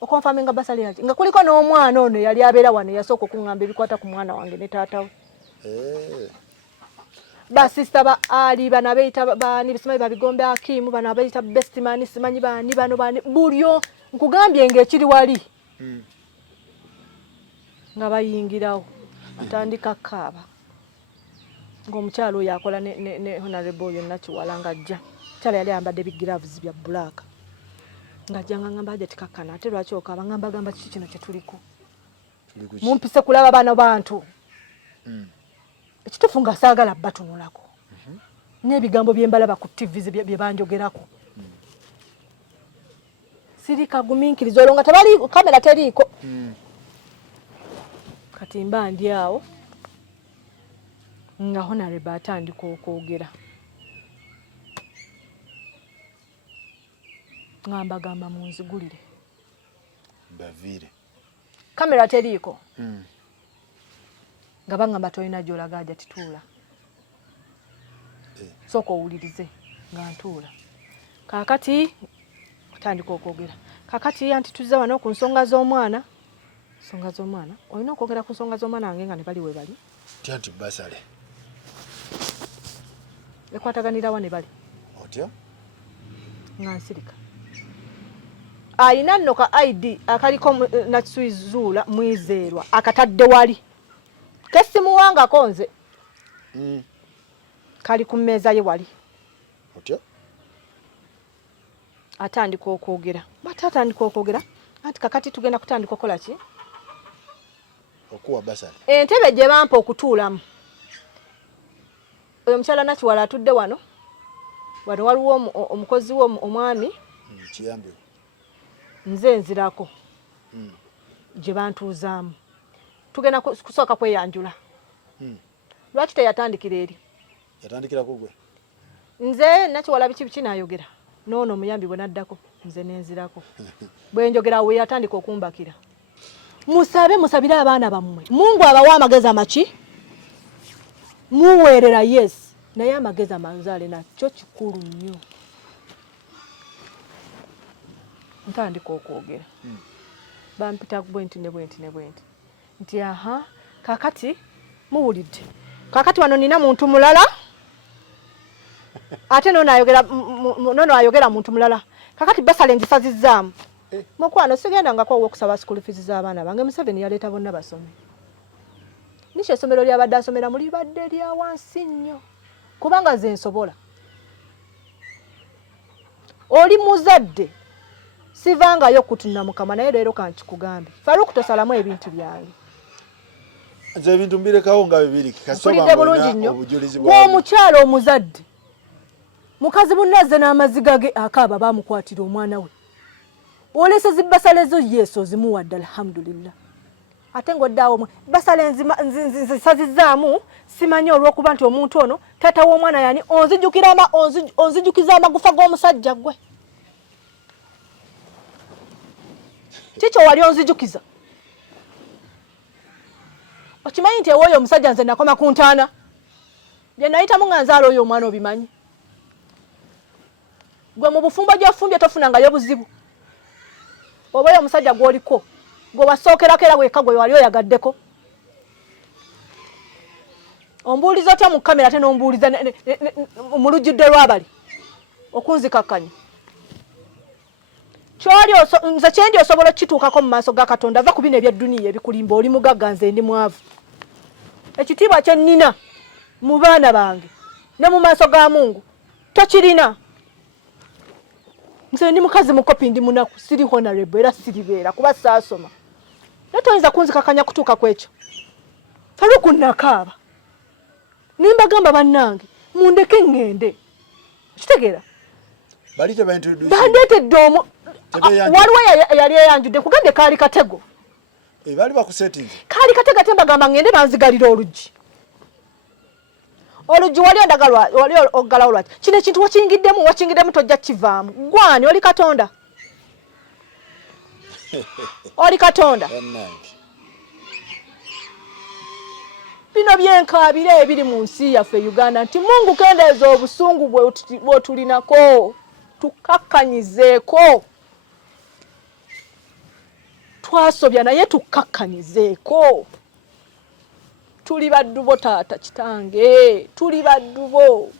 okonfaminga basale yaki nga kuliko n'omwana ono yali abeera wano yasooka okuŋŋamba ebikwata ku mwana wange ne taata we basista ba ali bana beita bani bisimayi babigombe Hakimu bana beita best man simanyi bani bano bani bulyo nkugambye ng'ekiri wali nga bayingirawo atandika kaaba ng'omukyalo oyo akola ne Honorable oyo Nakiwala ng'ajja kyala yali ayambadde bigiravuzi bya black ng'ajja nga ngamba ajja tikakkana ate lwaki okaaba ngamba kiki kino kye tuliko mumpise kulaba bano bantu ekitufu nga saagala batunulako n'ebigambo byembalaba ku TV bye banjogerako sirika guminkiriza olwo nga tebali kamera teriiko kati mba ndi awo nga Honorable atandika okwogera ngambagamba munzigulire bavire kamera teriiko nga bangamba tolina gy'olaga ajja tituula sooka owulirize nga ntuula kaakati atandika okwogera kaakati anti tuzze wano ku nsonga z'omwana olina okwogera ku nsonga z'omwana wange nga ne bali we bali anti basale ekwataganira wa ne bali otya nga nsirika ayina nno ka ID akaliko Nakisuizuula Mwizeerwa akatadde wali kesimuwangako nze kali ku mmeeza ye wali otya atandika okwogera batatandika okwogera anti kakati tugenda kutandika okola ki okuwa basale entebe gye bampa okutuulamu oyo mukyala Nakiwala atudde wano waliwo omukozi we omwami kiyambi nze nzirako gye bantuuzaamu tugenda kusooka kweyanjula lwaki teyatandikira eri yatandikirako gwe nze Nakiwala biki naayogera noono omuyambi bwe naddako nze nenzirako bwe njogera we yatandika okumbakira musabire abaana bammwe Mungu abawa amagezi amaki muweerera yes naye amagezi amanzaale nakyo kikulu nnyo ntandika okwogera bampita bwenti nti aha kakati muwulidde kakati wano nina muntu mulala ate nono ayogera muntu mulala kakati basale ngisazizzaamu mukwano sigenda nga kwawo okusaba school fees z'abaana bange Museveni yaleeta bonna basome nisho essomero lyabadde asomera muli badde lya wansi nnyo kubanga ze nsobola oli muzadde sivangayo kutuna mukama naye leero kankikugambe Farouk tosalamu ebintu byange nze ebintu mbirekawo nga bibiri kasoba bulungi nnyo gw'omukyalo omuzadde mukazi bunazze n'amaziga ge akaaba bamukwatira omwana we olese zibasalezo yeso zimuwadde alhamdulillah ate ng'oddaawo basale nzisazizaamu simanyi olw'okuba nti omuntu ono taata w'omwana yani onzijukiza amagufa g'omusajja gwe kikyo wali onzijukiza okimanyi nti ewooyo omusajja nze nakoma ku ntaana bye nayitamu nga nzaala oyo omwana obimanyi gwe mu bufumbo gy'ofumbye tofunangayo buzibu oba oyo omusajja gw'oliko gwe wasookerako era weka gwe wali oyagaddeko ombuuliza otya mu kamera ate n'ombuuliza mu lujjudde lw'abali okunzikakkanya nze kyendi osobola okituukako mu maaso ga Katonda va ku bino ebyedduniya ebikulimba oli mugagga nze ndi mwavu ekitiibwa kye nnina mu baana bange ne mu maaso ga Mungu tokirina nze ndi mukazi mukopi ndi munaku siri honorable era siribeera kuba saasoma natoyinza kunzikakanya kutuuka kwekyo Faruku nakaaba nimbagamba bannange mundeke ngende kitegeera bali te introduce bandetedde waliwo yali eyanjudde kugende kaali katego bali bakusetinze kaali katego ate mbagamba ngende banzigalira oluggi wali ondagalwa wali ogalawo lwaki kino ekintu wakingiddemu tojja kivaamu gwani oli katonda oli katonda bino byenkaabire ebiri mu nsi yaffe Uganda nti Mungu kendeeza obusungu bwotulinako tukakkanyizeeko twasobya naye tukakkanyizeeko tuli baddubo taata kitange tuli baddubo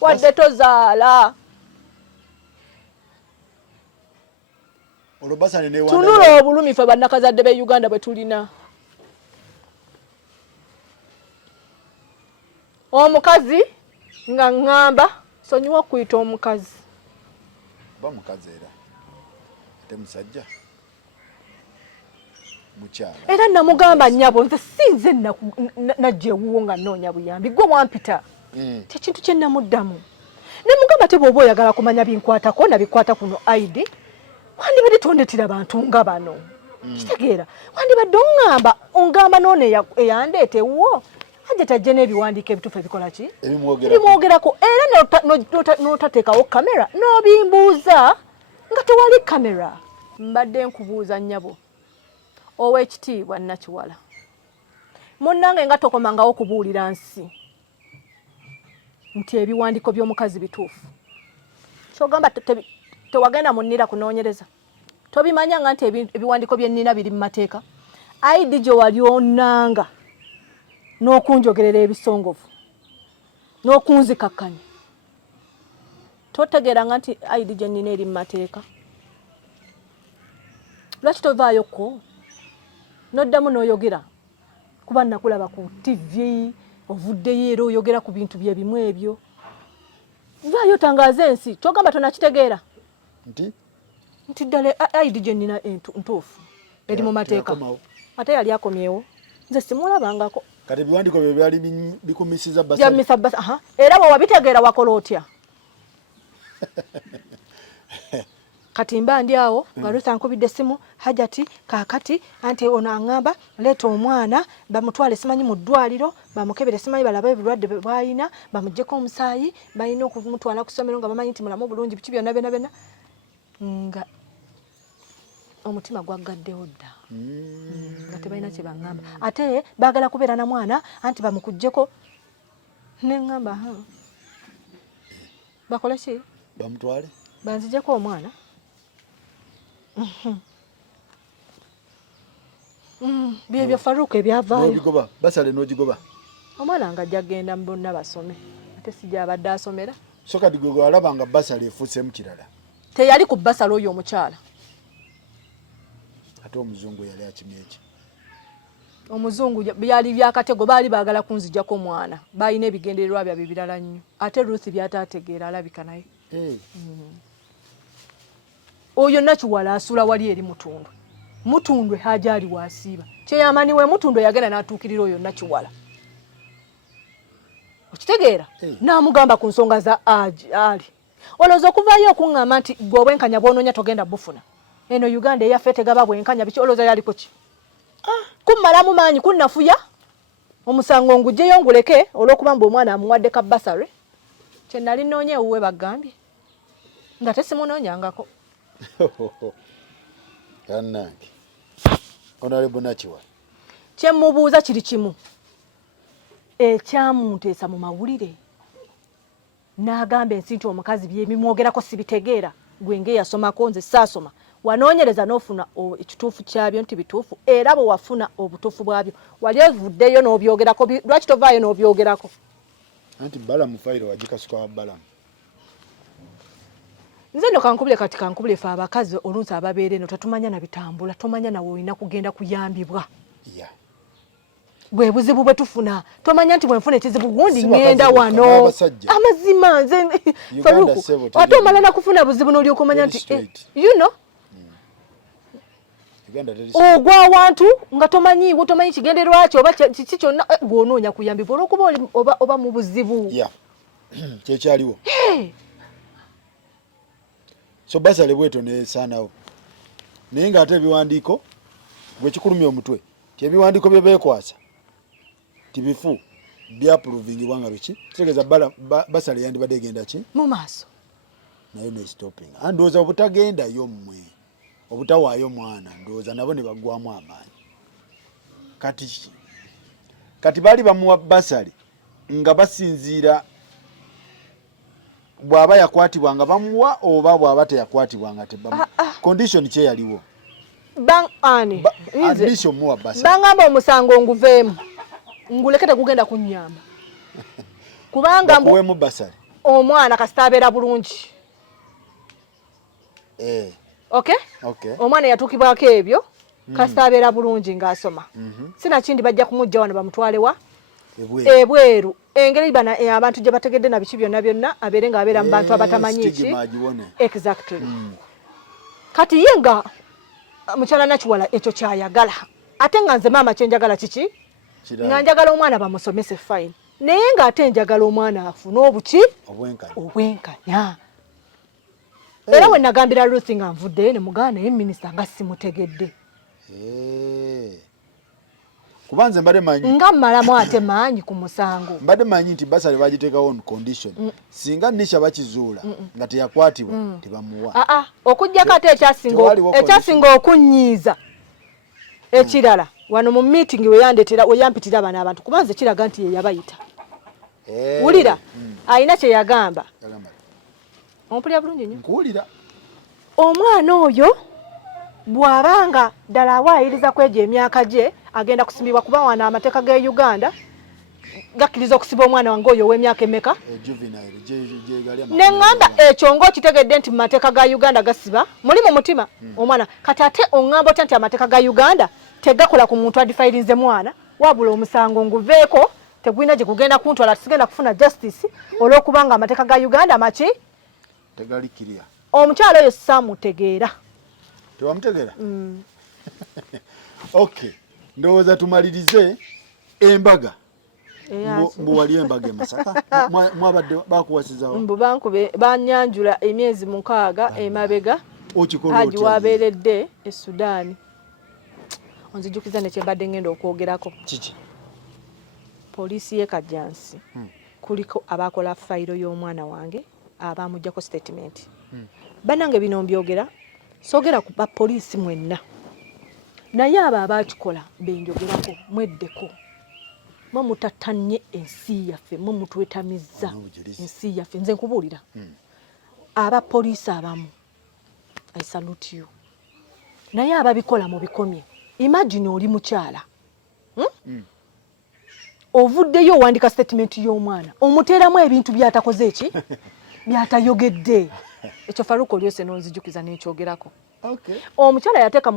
wadde tozaala tunula obulumi ffe bannakazadde b'e Uganda bwe tulina omukazi nga ngamba sonyiwa okuyita omukazi ba mukazi era ate musajja mukyala era namugamba nnyabo nze sinze najja ewuwo nga nnoonya buyambi gwe wampita kyekintu kye namuddamu ne mugamba te bw'oba oyagala kumanya binkwatako nabikwata kuno ID wandibadde tondetera bantu nga bano kitegeera wandibadde ongamba noone eyandeeta ewuwo ajja tajje n'ebiwandiiko ebituufu ebikola ki ebimwogerako era n'otateekawo kamera n'obimbuuza nga tewali kamera mbadde nkubuuza nnyabo ow'ekitiibwa Nakiwala munnange nga tokomangawo okubuulira nsi nti ebiwandiiko by'omukazi bituufu kyogamba tewagenda munnira kunoonyereza tobimanya nga nti ebiwandiiko byennina biri mu mateeka ID gye wali onanga n'okunjogerera ebisongovu n'okunzikakkanya totegeeranga nti ID gye nnina eri mu mateeka lwaki tovaayoko noddamu n'oyogera kuba nakulaba ku TV ovuddeyo era oyogera ku bintu bye bimu ebyo vaayo tangaaza ensi kyogamba tonakitegeera nti ddala ID gye nnina ntuufu eri mu mateeka ate yali akomyewo nze simulabangako kati ebiwandiiko byo byali bikumisiza basa era bwe wabitegeera wakola otya kati mba ndi awo nga Ruth ankubidde essimu Hajati kaakati anti ono aŋŋamba leeta omwana bamutwale simanyi mu ddwaliro bamukebere simanyi balaba ebirwadde bw'alina bamuggyeko omusaayi balina okumutwala ku ssomero nga bamanyi nti mulamu bulungi biki byonna byonna nga omutima gwaggaddewo dda nga tebalina kye baŋŋamba ate baagala kubeera na mwana anti bamukuggyeko ne ŋŋamba bakole ki bamutwale banzijeko omwana byebyo Faruku ebyavaayo n'obigoba basale n'ogigoba omwana nga ajja agenda mu bonna basome ate sijja abadde asomera so kati gwe alaba nga basale efuuseemu kirala teyali ku basale oyo omukyala ate omuzungu yali akimyeki omuzungu byali byakatego baali baagala kunzijjako omwana balina ebigendererwa byabwe birala nnyo ate Ruth byataategeera alabika naye oyo Nakiwala asula wali eri mutundwe haja ali wasiiba kyeyamaniwe mutundwe yagenda n'atuukirira oyo Nakiwala okitegeera n'amugamba ku nsonga za ali olowooza okuvaayo okuŋŋamba nti gwe obwenkanya bw'onoonya togenda bufuna eno Uganda eyaffe tegaba bwenkanya biki olowooza yaliko ki kummalamu maanyi kunnafuya omusango ngugyeyo nguleke olw'okuba mbu omwana amuwadde ka basare kye nali nnoonya ewuwe bagambye nga tesimunoonyangako kannange Honorable Nakiwala kye mubuuza kiri kimu ekyamunteesa mu mawulire n'agamba ensi nti omukazi byebimwogerako sibitegeera gwe ng'eyasomako nze saasoma wanoonyereza n'ofuna ekituufu kyabyo nti bituufu era bwe wafuna obutuufu bwabyo wali ovuddeyo n'obyogerako lwaki tovaayo n'obyogerako anti balamu fayiro wagikasuka wa balamu nze no kankubule kati kankubule fe abakazi olunsi ababeera eno tetumanya na bitambula tomanya nawe olina kugenda kuyambibwa bwe buzibu bwe tufuna tomanya nti bwe nfuna ekizibu gundi ngenda wano amazima nze Faruku ate omala na kufuna buzibu n'olyoka omanya nti you know ogwa wantu nga tomanyi kigendererwa ki oba kiki kyonna gw'onoonya kuyambibwa olw'okuba oba mu buzibu kyekyaliwo so basale bweto nesaanawo naye ng'ate ebiwandiiko bwe kikulumya omutwe ti ebiwandiiko bye beekwasa tibifu byapuluvingibwa nga biki kitegeeza basale yandibadde egenda ki mu maaso naye ne stopping andowooza obutagendayo mmwe obutawaayo mwana ndowooza nabo ne baggwamu amaanyi kati baali bamuwa basale nga basinziira bw'aba yakwatibwa nga bamuwa oba bw'aba teyakwatibwa nga tebamuwa condition kye yaliwo admission muwa basale bangamba omusango nguveemu ngulekete gugenda kunnyamba kubanga bakuweemu basale omwana kasita abeera bulungi okay omwana yatuukibwako ebyo kasita abeera bulungi ng'asoma sinakindi bajja kumujja wano bamutwalewa ebweru engeri bana abantu gye bategedde na biki byonna abeere ng'abeera mu bantu abatamanyi ki exactly kati ye nga mukyala Nakiwala ekyo kyayagala ate nga nze maama kyenjagala kiki nga njagala omwana bamusomese fine naye ng'ate njagala omwana afune obuki obwenkanya era we nagambira Ruth nga nvuddeyo ne mugana naye minisita nga simutegedde kuba nze mbadde manyi nga mmalamu ate maanyi ku musango mbadde manyi nti basale bagiteekawo on condition singa Nisha bakizuula nga teyakwatibwa tebamuwa okujjako ate ekyasinga okunyiiza ekirala wano mu meeting weyampitira bano abantu kuba nze kiraga nti ye yabayita wulira alina kye yagamba ompulira bulungi nnyo nkuwulira omwana oyo bw'abanga ddala awaayiriza kweja emyaka gye agenda kusimbibwa kuba wano amateeka ga Uganda gakkiriza okusiba omwana wange oyo ow'emyaka emeka neŋŋamba ekyo ng'okitegedde nti mu mateeka ga Uganda gasiba muli mu mutima omwana kati ate oŋŋamba otya nti amateeka ga Uganda tegakola ku muntu adifairinze mwana wabula omusango nguveeko tegulina gye kugenda kuntwala tisigenda kufuna justice olw'okubanga amateeka ga Uganda maki tegalikirya omukyalo oyo saamutegeera tewamutegeera okay ndowooza tumalirize embaga mbu wali embaga e Masaka mwabadde bakuwasizawo mbu banyanjula emyezi 6 emabega Haji wabeeredde e Sudan onzijukiza nekyembadde ngenda okwogerako kiki poliisi y'e Kajjansi kuliko abakola fayiro y'omwana wange abamujjako statement bannange bino mbyogera soogera ku bapoliisi mwenna naye abo abakikola benjogerako mweddeko mwe mutattanye ensi yaffe mwe mutwetamizza ensi yaffe nze nkubuulira abapoliisi abamu I salute you naye ababikola mu bikomye imagine oli mukyala ovuddeyo owandika statement y'omwana omuteeramu ebintu byatakoze eki byatayogedde ekyo Faruku olyose nonzijukiza n'ekyogerako omukyala yateeka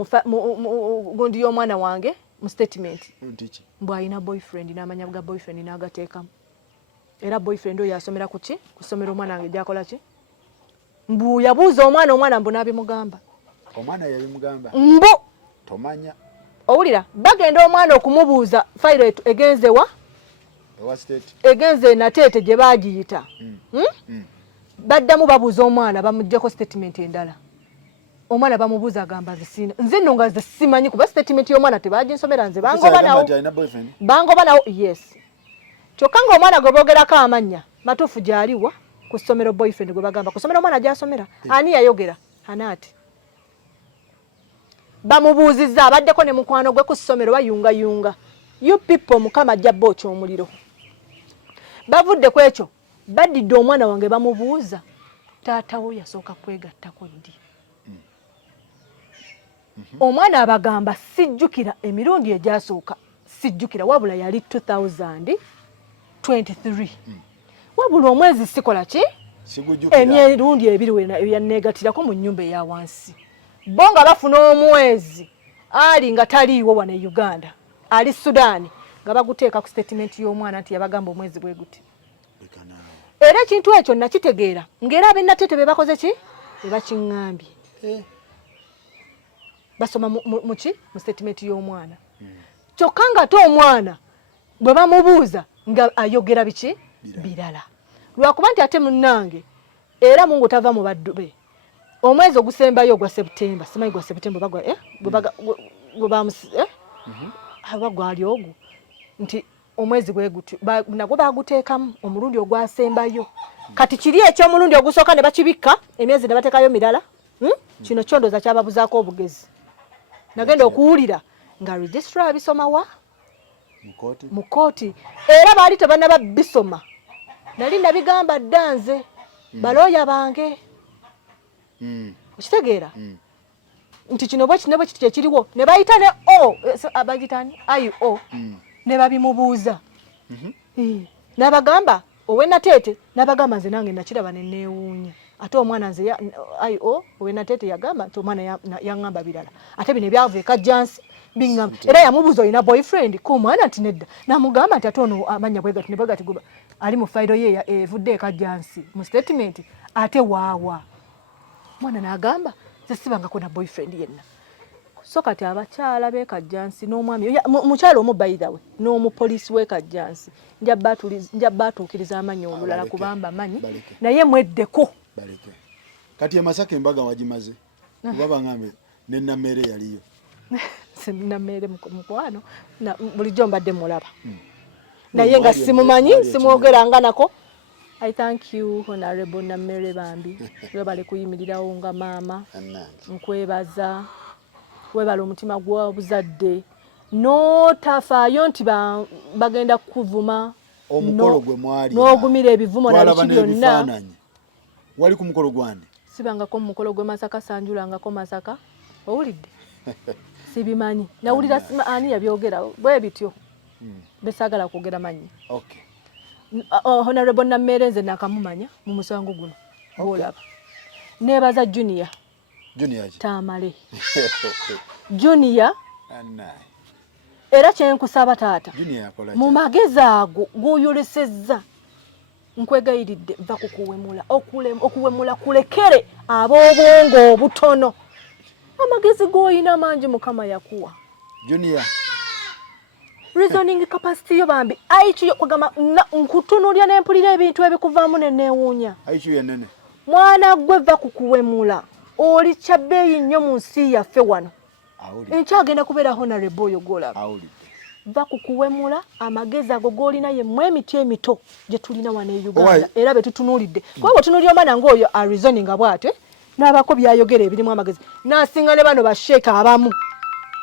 gundi y'omwana wange mu statement mbw'alina boyfriend n'amanya ga boyfriend n'agateekamu era boyfriend oyo asomera ku ki kusomera omwana wange gyakola ki mbu yabuuza omwana mbu n'abimugamba omwana yabimugamba mbu tomanya owulira bagenda omwana okumubuuza fayiro egenzewa egenze nateete gye baagiyita baddamu babuuza omwana bamuggyeko statement endala omwana bamubuuza agamba nze nno nga simanyi kuba statement y'omwana tebaginsomera nze bangoba nawo yes kyokka nga omwana gwe boogerako amannya matuufu gy'aliwa ku ssomero boyfriend gwe bagamba ku ssomero omwana gy'asomera ani yayogera anaati bamubuuzizza abaddeko ne mukwano gwe ku ssomero bayungayunga you people mukama ajja bookya omuliro bavudde ku ekyo badidde omwana wange bamubuuza taatawo yasooka kwegattako ddi omwana abagamba sijjukira emirundi egyasooka sijjukira wabula yali 2023 wabula omwezi sikola ki emirundi ebiri yanegatirako mu nnyumba eya wansi bo nga bafuna omwezi ali nga taliiwo wane Uganda ali Sudan nga baguteeka ku statement y'omwana nti yabagamba omwezi bwe guti. Era ekintu ekyo nakitegeera ng'era ab'ennatete be bakoze ki be bakiŋŋambye basoma mu statement y'omwana kyokka nga te omwana bwe bamubuuza nga ayogera biki birala lwakuba nti ate munnange era Mungu tava mu baddu be omwezi ogusembayo ogwa September simanyi gwa September bagwa aba gwali ogwo nti omwezi bwe guti nagwo baguteekamu omulundi ogwasembayo kati kiri eky'omulundi ogusooka ne bakibikka emyezi ne bateekayo mirala kino kyondoza kyababuzaako obugezi nagenda okuwulira nga registrar abisoma wa mu kooti era baali tebannaba bisoma nali nabigamba ddanze balooya bange okitegeera nti kino bwe kiti kyekiriwo ne bayita ne abagitani IO ne babimubuuza n'abagamba ow'ennateete n'abagamba nze nange nakiraba ne neewuunya ate omwana nze IO ow'ennateete yagamba nti omwana yaŋŋamba birala ate bino ebyava ekajjansi biŋŋamba era yamubuuza olina boyfriend ku omwana nti nedda n'amugamba nti ate ono amanya bwe gati ne bwe gati ali mu fayiro ye evudde ekajjansi mu statement ate waawa omwana n'agamba nze sibangako na boyfriend yenna so kati abakyala b'ekajjansi n'omwami mukyala omu by the way n'omupoliisi w'ekajjansi nja batuukiriza amanyi olulala kubamba manyi naye mweddeko kati emasaka embaga wagimaze kuba baŋŋambe ne Nammere yaliyo Nammere mukwano bulijjo mbadde mulaba naye nga simumanyi simwogeranga nako I thank you Honorable Nammere Bambi webale kuyimirirawo nga maama nkwebaza webale omutima gw'obuzadde n'otafaayo nti bagenda kuvuma omukolo gwe mwali n'ogumira ebivumo na biki byonna wali ku mukolo gwani sibangako mu mukolo gwe Masaka sanjulangako Masaka owulidde sibimanyi nawulira ani yabyogera bwe bityo besagala kwogera manyi okay Honorable Nammere nze nakamumanya mu musango guno olaba nebaza Junior Tamale Junior era kyenkusaba taata mu magezi ago g'oyolesezza nkwegayiridde va kukuwemula okuwemula kulekere ab'obwongo obutono amagezi g'oyina mangi Mukama yakuwa Junior reasoning capacity yo Bambi aichi yo kugamba nkutunulya n'empulira ebintu ebikuvaamu ne neewuunya aichi yenene mwana gwe va kukuwemula oli kyabbeeyi nnyo mu nsi yaffe wano enkyagenda kubeera honorable oyo golaba va kukuwemula amagezi ago g'olina yemmwe emiti emito gye tulina wano e Uganda era be tutunuulidde kuba tunuulya omwana ng'oyo areasoninga bw'ate n'abako byayogera ebirimu amagezi n'asinga ne bano basheeka abamu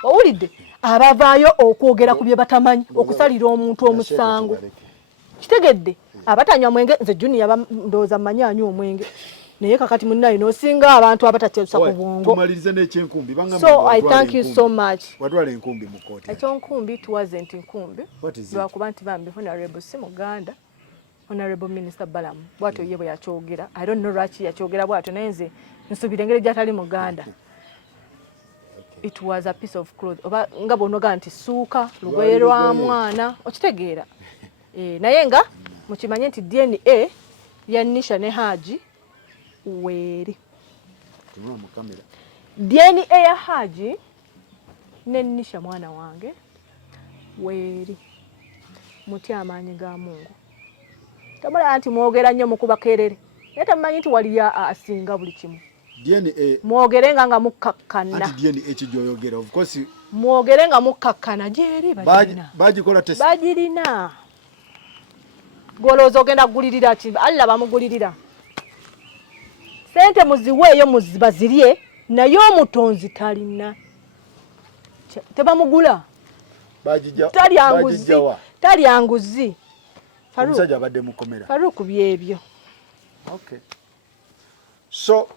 owulidde abavaayo okwogera ku bye batamanyi okusalira omuntu omusango kitegedde abatanywa mwenge nze Junior ndowooza mmanyi anywa omwenge naye kakati munnaye n'osinga abantu abatateesa ku bwongo tumalirize n'ekyenkumbi so I thank you so much watwala enkumbi mu kooti ekyonkumbi tuwasn't nkumbi lwakuba nti Bambi honorable si Muganda honorable minister Balamu bwatyo ye bwe yakyogera I don't know lwaki yakyogera bwatyo naye nze nsubira engeri gy'atali Muganda it was a piece of cloth oba nga bonoga nti suuka lugoye lwa mwana okitegeera naye nga mukimanye nti DNA ya Nisha ne Haji weeri DNA ya Haji ne Nisha mwana wange weeri mutya amaanyi ga Mungu tamala nti mwogera nnyo mukuba kerere naye tamanyi nti wali asinga buli kimu DNA mwogerenga nga mukakkana ati DNA ekijyoyogera of course mwogerenga mukakkana gyeri bagikola test bagirina golooza ogenda kugulirira ki alla bamugulirira sente muziweeyo bazirye naye omutonzi talina tebamugula talyanguzi omusajja abadde mukomera Faruku byebyo okay so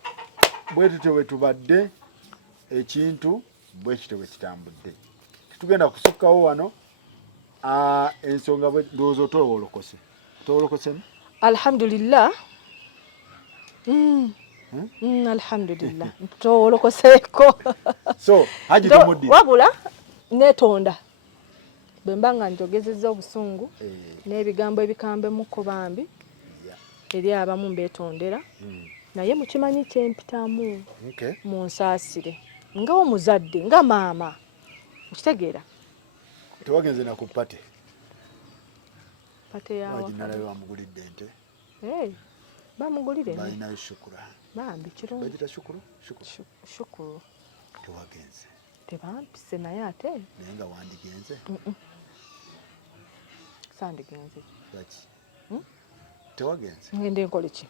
bwe tutyo bwe tubadde ekintu bwe kityo bwe kitambudde tugenda kusukkawo wano ensonga bwe ndowooza towolokose alhamdulillah alhamdulillah towolokoseeko so haji tomuddi wabula netonda bemba nga njogezezza obusungu n'ebigambo ebikambemuko bambi eri abamu mbetondera naye mukimanyi kyempitamu mu nsaasire nga omuzadde nga maama okitegeera tewagenze na ku pate yawa nalayo wamugulidde ente bamugulire balinayo shukura bambi kirungi bagita shukuru tewagenze tebampise naye ate naye nga wandigenze sandigenze laki tewagenze ngende nkole ki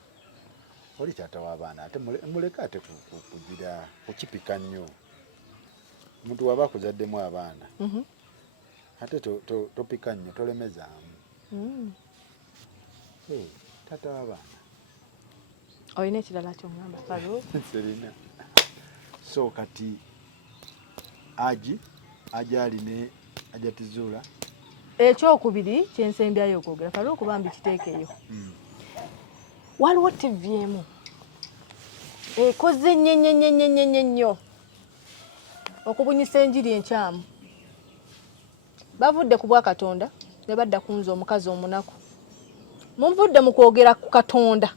oli taata w'abaana ate muleke ate kugira kukipika nnyo omuntu waba akuzaddemu abaana ate topika nnyo tolemezaamu taata w'abaana olina ekirala kyongamba Faro serina so kati aji aline ajatizuula ekyokubiri kyensembyayo okwogera Faro okubambi kiteekeyo waliwo TV emu ekoze nnyo okubunyisa enjiri enkyamu bavudde ku bwa Katonda ne badda kunza omukazi omunaku muvudde mu kwogera ku Katonda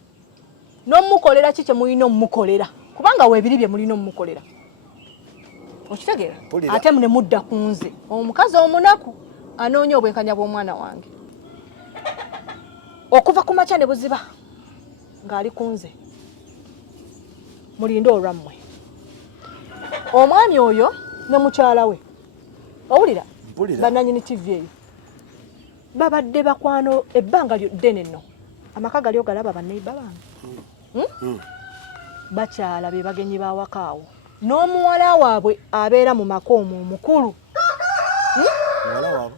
n'omukolera kiki mulina omukolera kubanga weebiri bye mulina omukolera okitegeera ate mune mudda kunze omukazi omunaku anoonya obwenkanya bw'omwana wange okuva ku makya ne buziba ng'ali kunze mulinde olwammwe omwami oyo ne mukyala we owulira bannanyini TV eyo babadde bakwano ebbanga ddene nno amaka gali ogalaba banneiba bange bakyala be bagenyi bawakaawo n'omuwala waabwe abeera mu maka omwo omukulu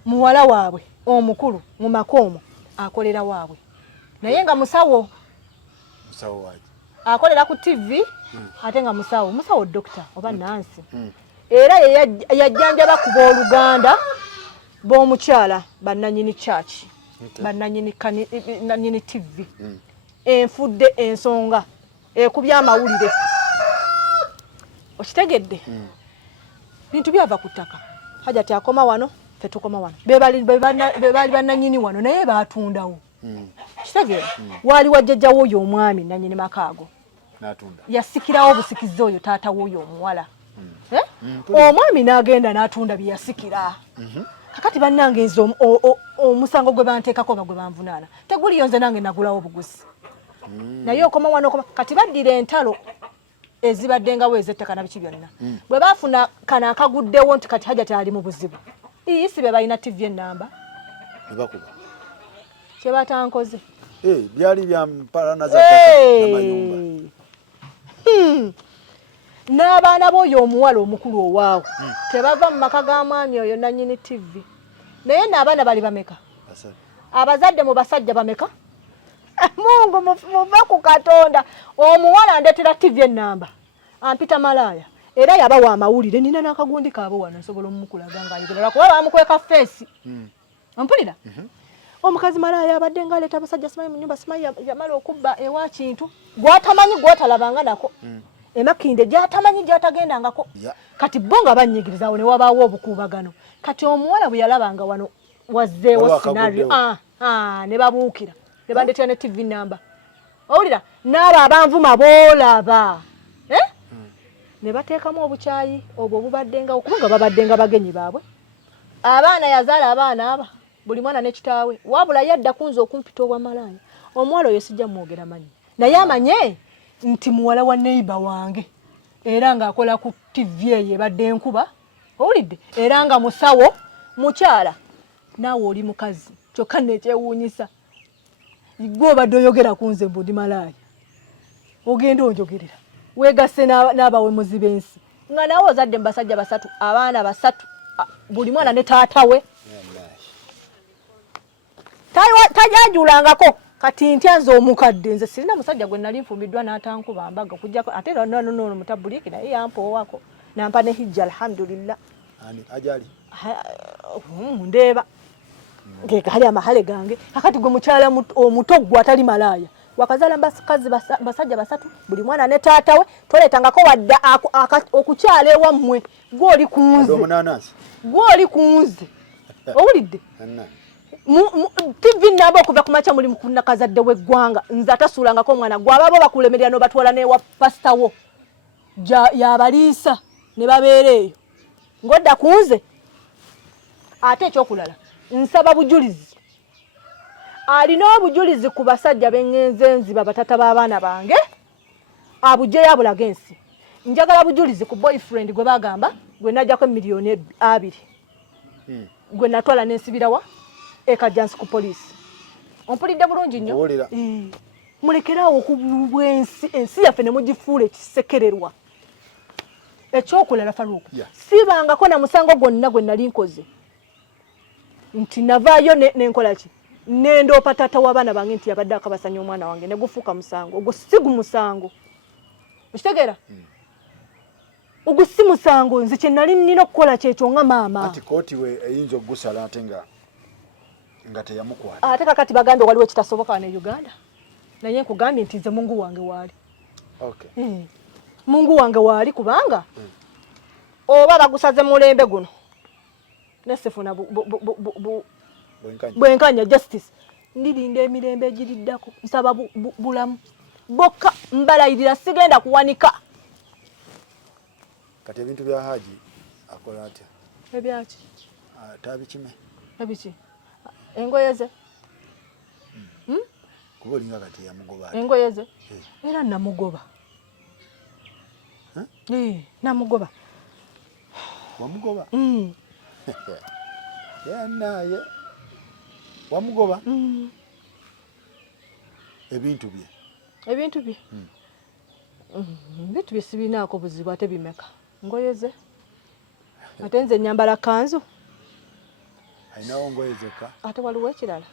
muwala waabwe omukulu mu maka omwo akolera waabwe naye nga musawo akolera ku TV ate nga musawo dokita oba nansi era yajjanjaba ku booluganda b'omukyala bannanyini church bannanyini TV enfudde ensonga ekubya amawulire okitegedde bintu byava ku ttaka hajati akoma wano ffe tukoma wano bebaali bannanyini wano naye baatundawo kitegeera waali wajjajjawo oyo omwami nanyini makaago yasikirawo obusikizi oyo taata w'oyo omuwala omwami n'agenda n'atunda bye yasikira kakati bannange nze omusango gwe banteekako oba gwe banvunaana teguliyo nze nange nagulawo obuguzi naye okoma wano kati baddira entalo ezibaddengawo ez'ettaka na biki byonna bwe baafuna kano akaguddewo nti kati hajati ali mu buzibu si be balina TV ennamba kye batankoze byali bya mpalana za ttaka n'amayumba n'abaana b'oyo omuwala omukulu owaawo tebava mu maka ga mwami oyo nanyini TV naye n'abaana bali bameka abazadde mu basajja bameka Mungu muve ku Katonda omuwala ndetera TV ennamba ampita malaaya era yabawa amawulire nina n'akagundi kaabo wano nsobola omukulaga ng'ayogera kuba bamukweka feesi ompulira omukazi malaaya abadde ng'aleeta abasajja simanyi mu nnyumba simanyi yamala okubba ewa kintu gwatamanyi gwotalabanga nako emakinde gyatamanyi gyatagendangako kati bo nga bannyigirizawo ne wabaawo obukuubagano kati omuwala bwe yalabanga wano wazzeewo scenario ne babuukira ne bandetera ne TV namba owulira n'abo abanvuma boolaba ne bateekamu obukyayi obwo obubaddengawo kubanga babaddenga bagenyi baabwe abaana yazaala abaana aba buli mwana ne kitaawe wabula yadda kunza okumpita obwamalaaya omuwala oyo sijja mwogera manyi naye amanye nti muwala wa neiba wange era ng'akola ku TV eyo ebadde enkuba owulidde era nga musawo mukyala naawe oli mukazi kyokka nekyewuunyisa gwe obadde oyogera ku nze mbu ndi malaaya ogenda onjogerera weegasse n'abawemuzi b'ensi nga naawe ozadde mu basajja basatu abaana basatu buli mwana ne taata we tajajulangako kati ntya nze omukadde nze sirina musajja gwe nali nfumiddwa n'atankuba mbaga okujjako ate nono mutabuliki naye yampoowako nampa ne hijja alhamdulillah ajali ndeeba ngegali amahale gange kakati gwe mukyala omuto gwe atali malaaya wakazaala basajja basatu buli mwana ne taata we toleetangako wadde okukyala ewammwe gw'oli kunze owulidde TV nabo okuva ku macha muli mukuna kazadde weggwanga nza tasuulangako omwana gwababo bakulemerera no batwala ne wa pastor wo ya balisa ne babeereyo ngodda kunze ate ekyokulala nsaba bujulizi alina obujulizi ku basajja b'engenze nziba batata b'abaana bange abujjeyo abulaga ensi njagala bujulizi ku boyfriend gwe bagamba gwe najjako $2,000,000 gwe natwala n'ensibirawa ekajjansi ku poliisi ompulidde bulungi nnyo mulekerawo okubulwa ensi yaffe ne mugifuula ekisekererwa ekyokulala Faruku sibangako na musango gwonna gwe nali nkoze nti navaayo nenkola ki nendoopa taata w'abaana bange nti yabadde akabasanya omwana wange ne gufuuka musango ogwo si musango okitegeera ogwo si musango nze kye nali nnina okukola kyekyo nga maama ati kooti we eyinza okugusala ate nga teyamukwata ate kakati bagambe waliwo ekitasoboka ne Uganda naye nkugambye nti nze Mungu wange waali Mungu wange waali kubanga oba bagusaze mulembe guno nesifuna bwenkanya justice ndirinda emirembe egiriddako nsaba bulamu bokka mbalayirira sigenda kuwanika kati ebintu bya Haji akola atya ebyaki tabikime ebiki engoye ze kuba olinga kati yamugoba engoye ze era namugoba namugoba wamugoba naye wamugoba ebintu bye sibinaako buzibu ate bimeka ngoye ze ate nze nyambala kanzu ayinawo ngoye zeka ate waliwo ekirala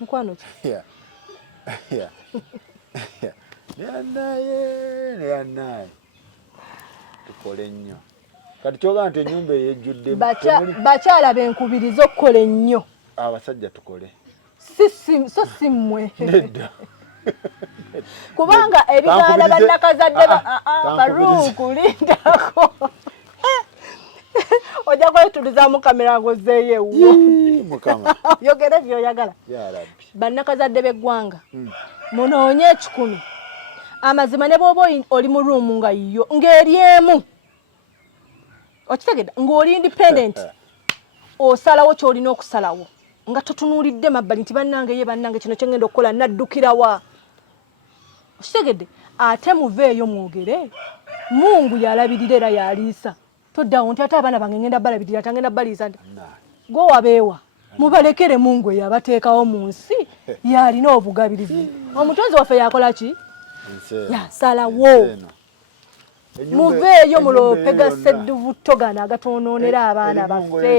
mukwano ki naye tukole nnyo kati kyogaa nti ennyumba eyejjudde bakyala benkubiriza okukola ennyo abasajja tukole so si mmwe nedda kubanga ebigaala bannakazadde Faruku lindako ojja kwetulizaamu kamera ngozeeyo ewuwo mukama yogere byoyagala bannakazadde b'eggwanga munoonye 10 amazima ne bw'oba oli mu ruumu nga yiyo ng'eryemu okitegedde ng'oli independent osalawo ky'olina okusalawo nga totunuulidde mabbali nti bannange kino kyengenda okukola naddukirawa okitegedde ate muveeyo mwogere Mungu yalabirira era yaliisa toddawo nti ate abaana bange ngenda balabirira ate ngenda baliisa nti gwe wabeewa mubalekere Mungu yabateekawo mu nsi yalina obugabirizi omutonzi waffe yakola ki yasalawo muveeyo mulope gaseddubuto gano agatonoonera abaana baffe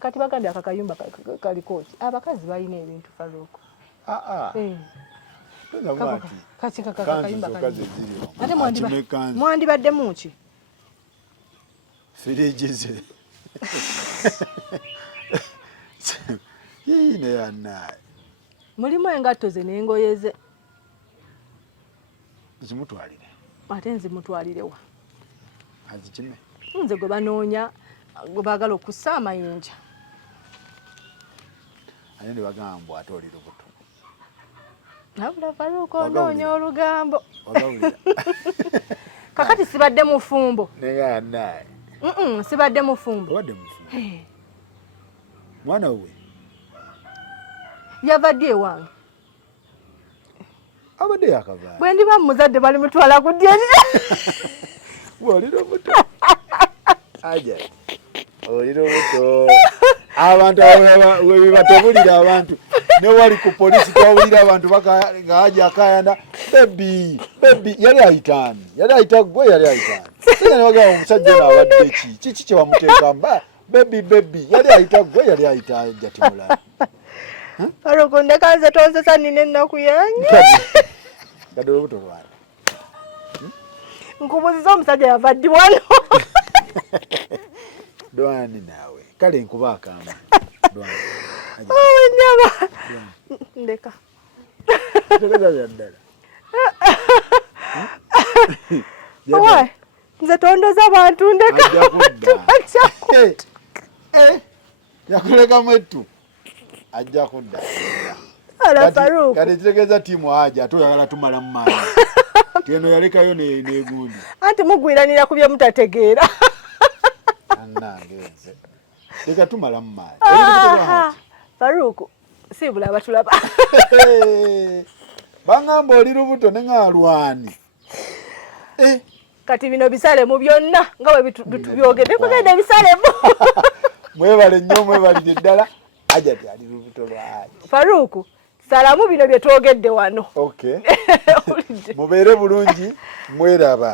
kati bagambye akakayumba kaliko ki abakazi balina ebintu Faruku kati kakayumba ate mwandibaddemu ki firigize neyanaye mulimu engatto ze n'engoye ze zimutwalire ate nzimutwalirewa azikime nze gwe banoonya gwe baagala okussa amayinja ate ne bagamba ate oli lubuto nabula Faruku onoonya olugambo kakati sibadde mufumbo neyanaye sibadde mufumbo obadde mufumbo mwana we yavadde ewange abadde yakavayo bwe ndiba muzadde bali mutwala ku ddya oli lubuto aja oli lubuto abantu webibatobulira abantu newali ku polisi twawulira abantu nga aja akayana bebi yali ayitaani gwe yali ayitaani siganabagaa omusajja naabadde kiki kyewamuteekamba bebi yali ayita gwe yali ayita jatimula Faruku ndeka nze tonzesa nina ennaku yange gadde olubuto lwani nkubuuziza omusajja yavaddi wano dwani naawe kale nkuba akamba nyaba ndeka tegeza byaddala owaye nze tondoza abantu ndeka yakuleka mwetu ajja kudda ala Faruku kati kitegeeza tiimu aja ate oyagala tumala mu maanyi teno yalekayo negundi anti mugwiranira ku bye mutategeera annange nze leka tumala mu maanyi Faruku si bulaba tulaba bangamba oli lubuto ne ngaalwani kati bino bisalemu byonna nga bwe byogedde kugenda bisalemu mwebale nnyo mwebalire ddala ajati ali lubuto lwayo Faruku salamu bino bye twogedde wano okay mubeere bulungi mweraba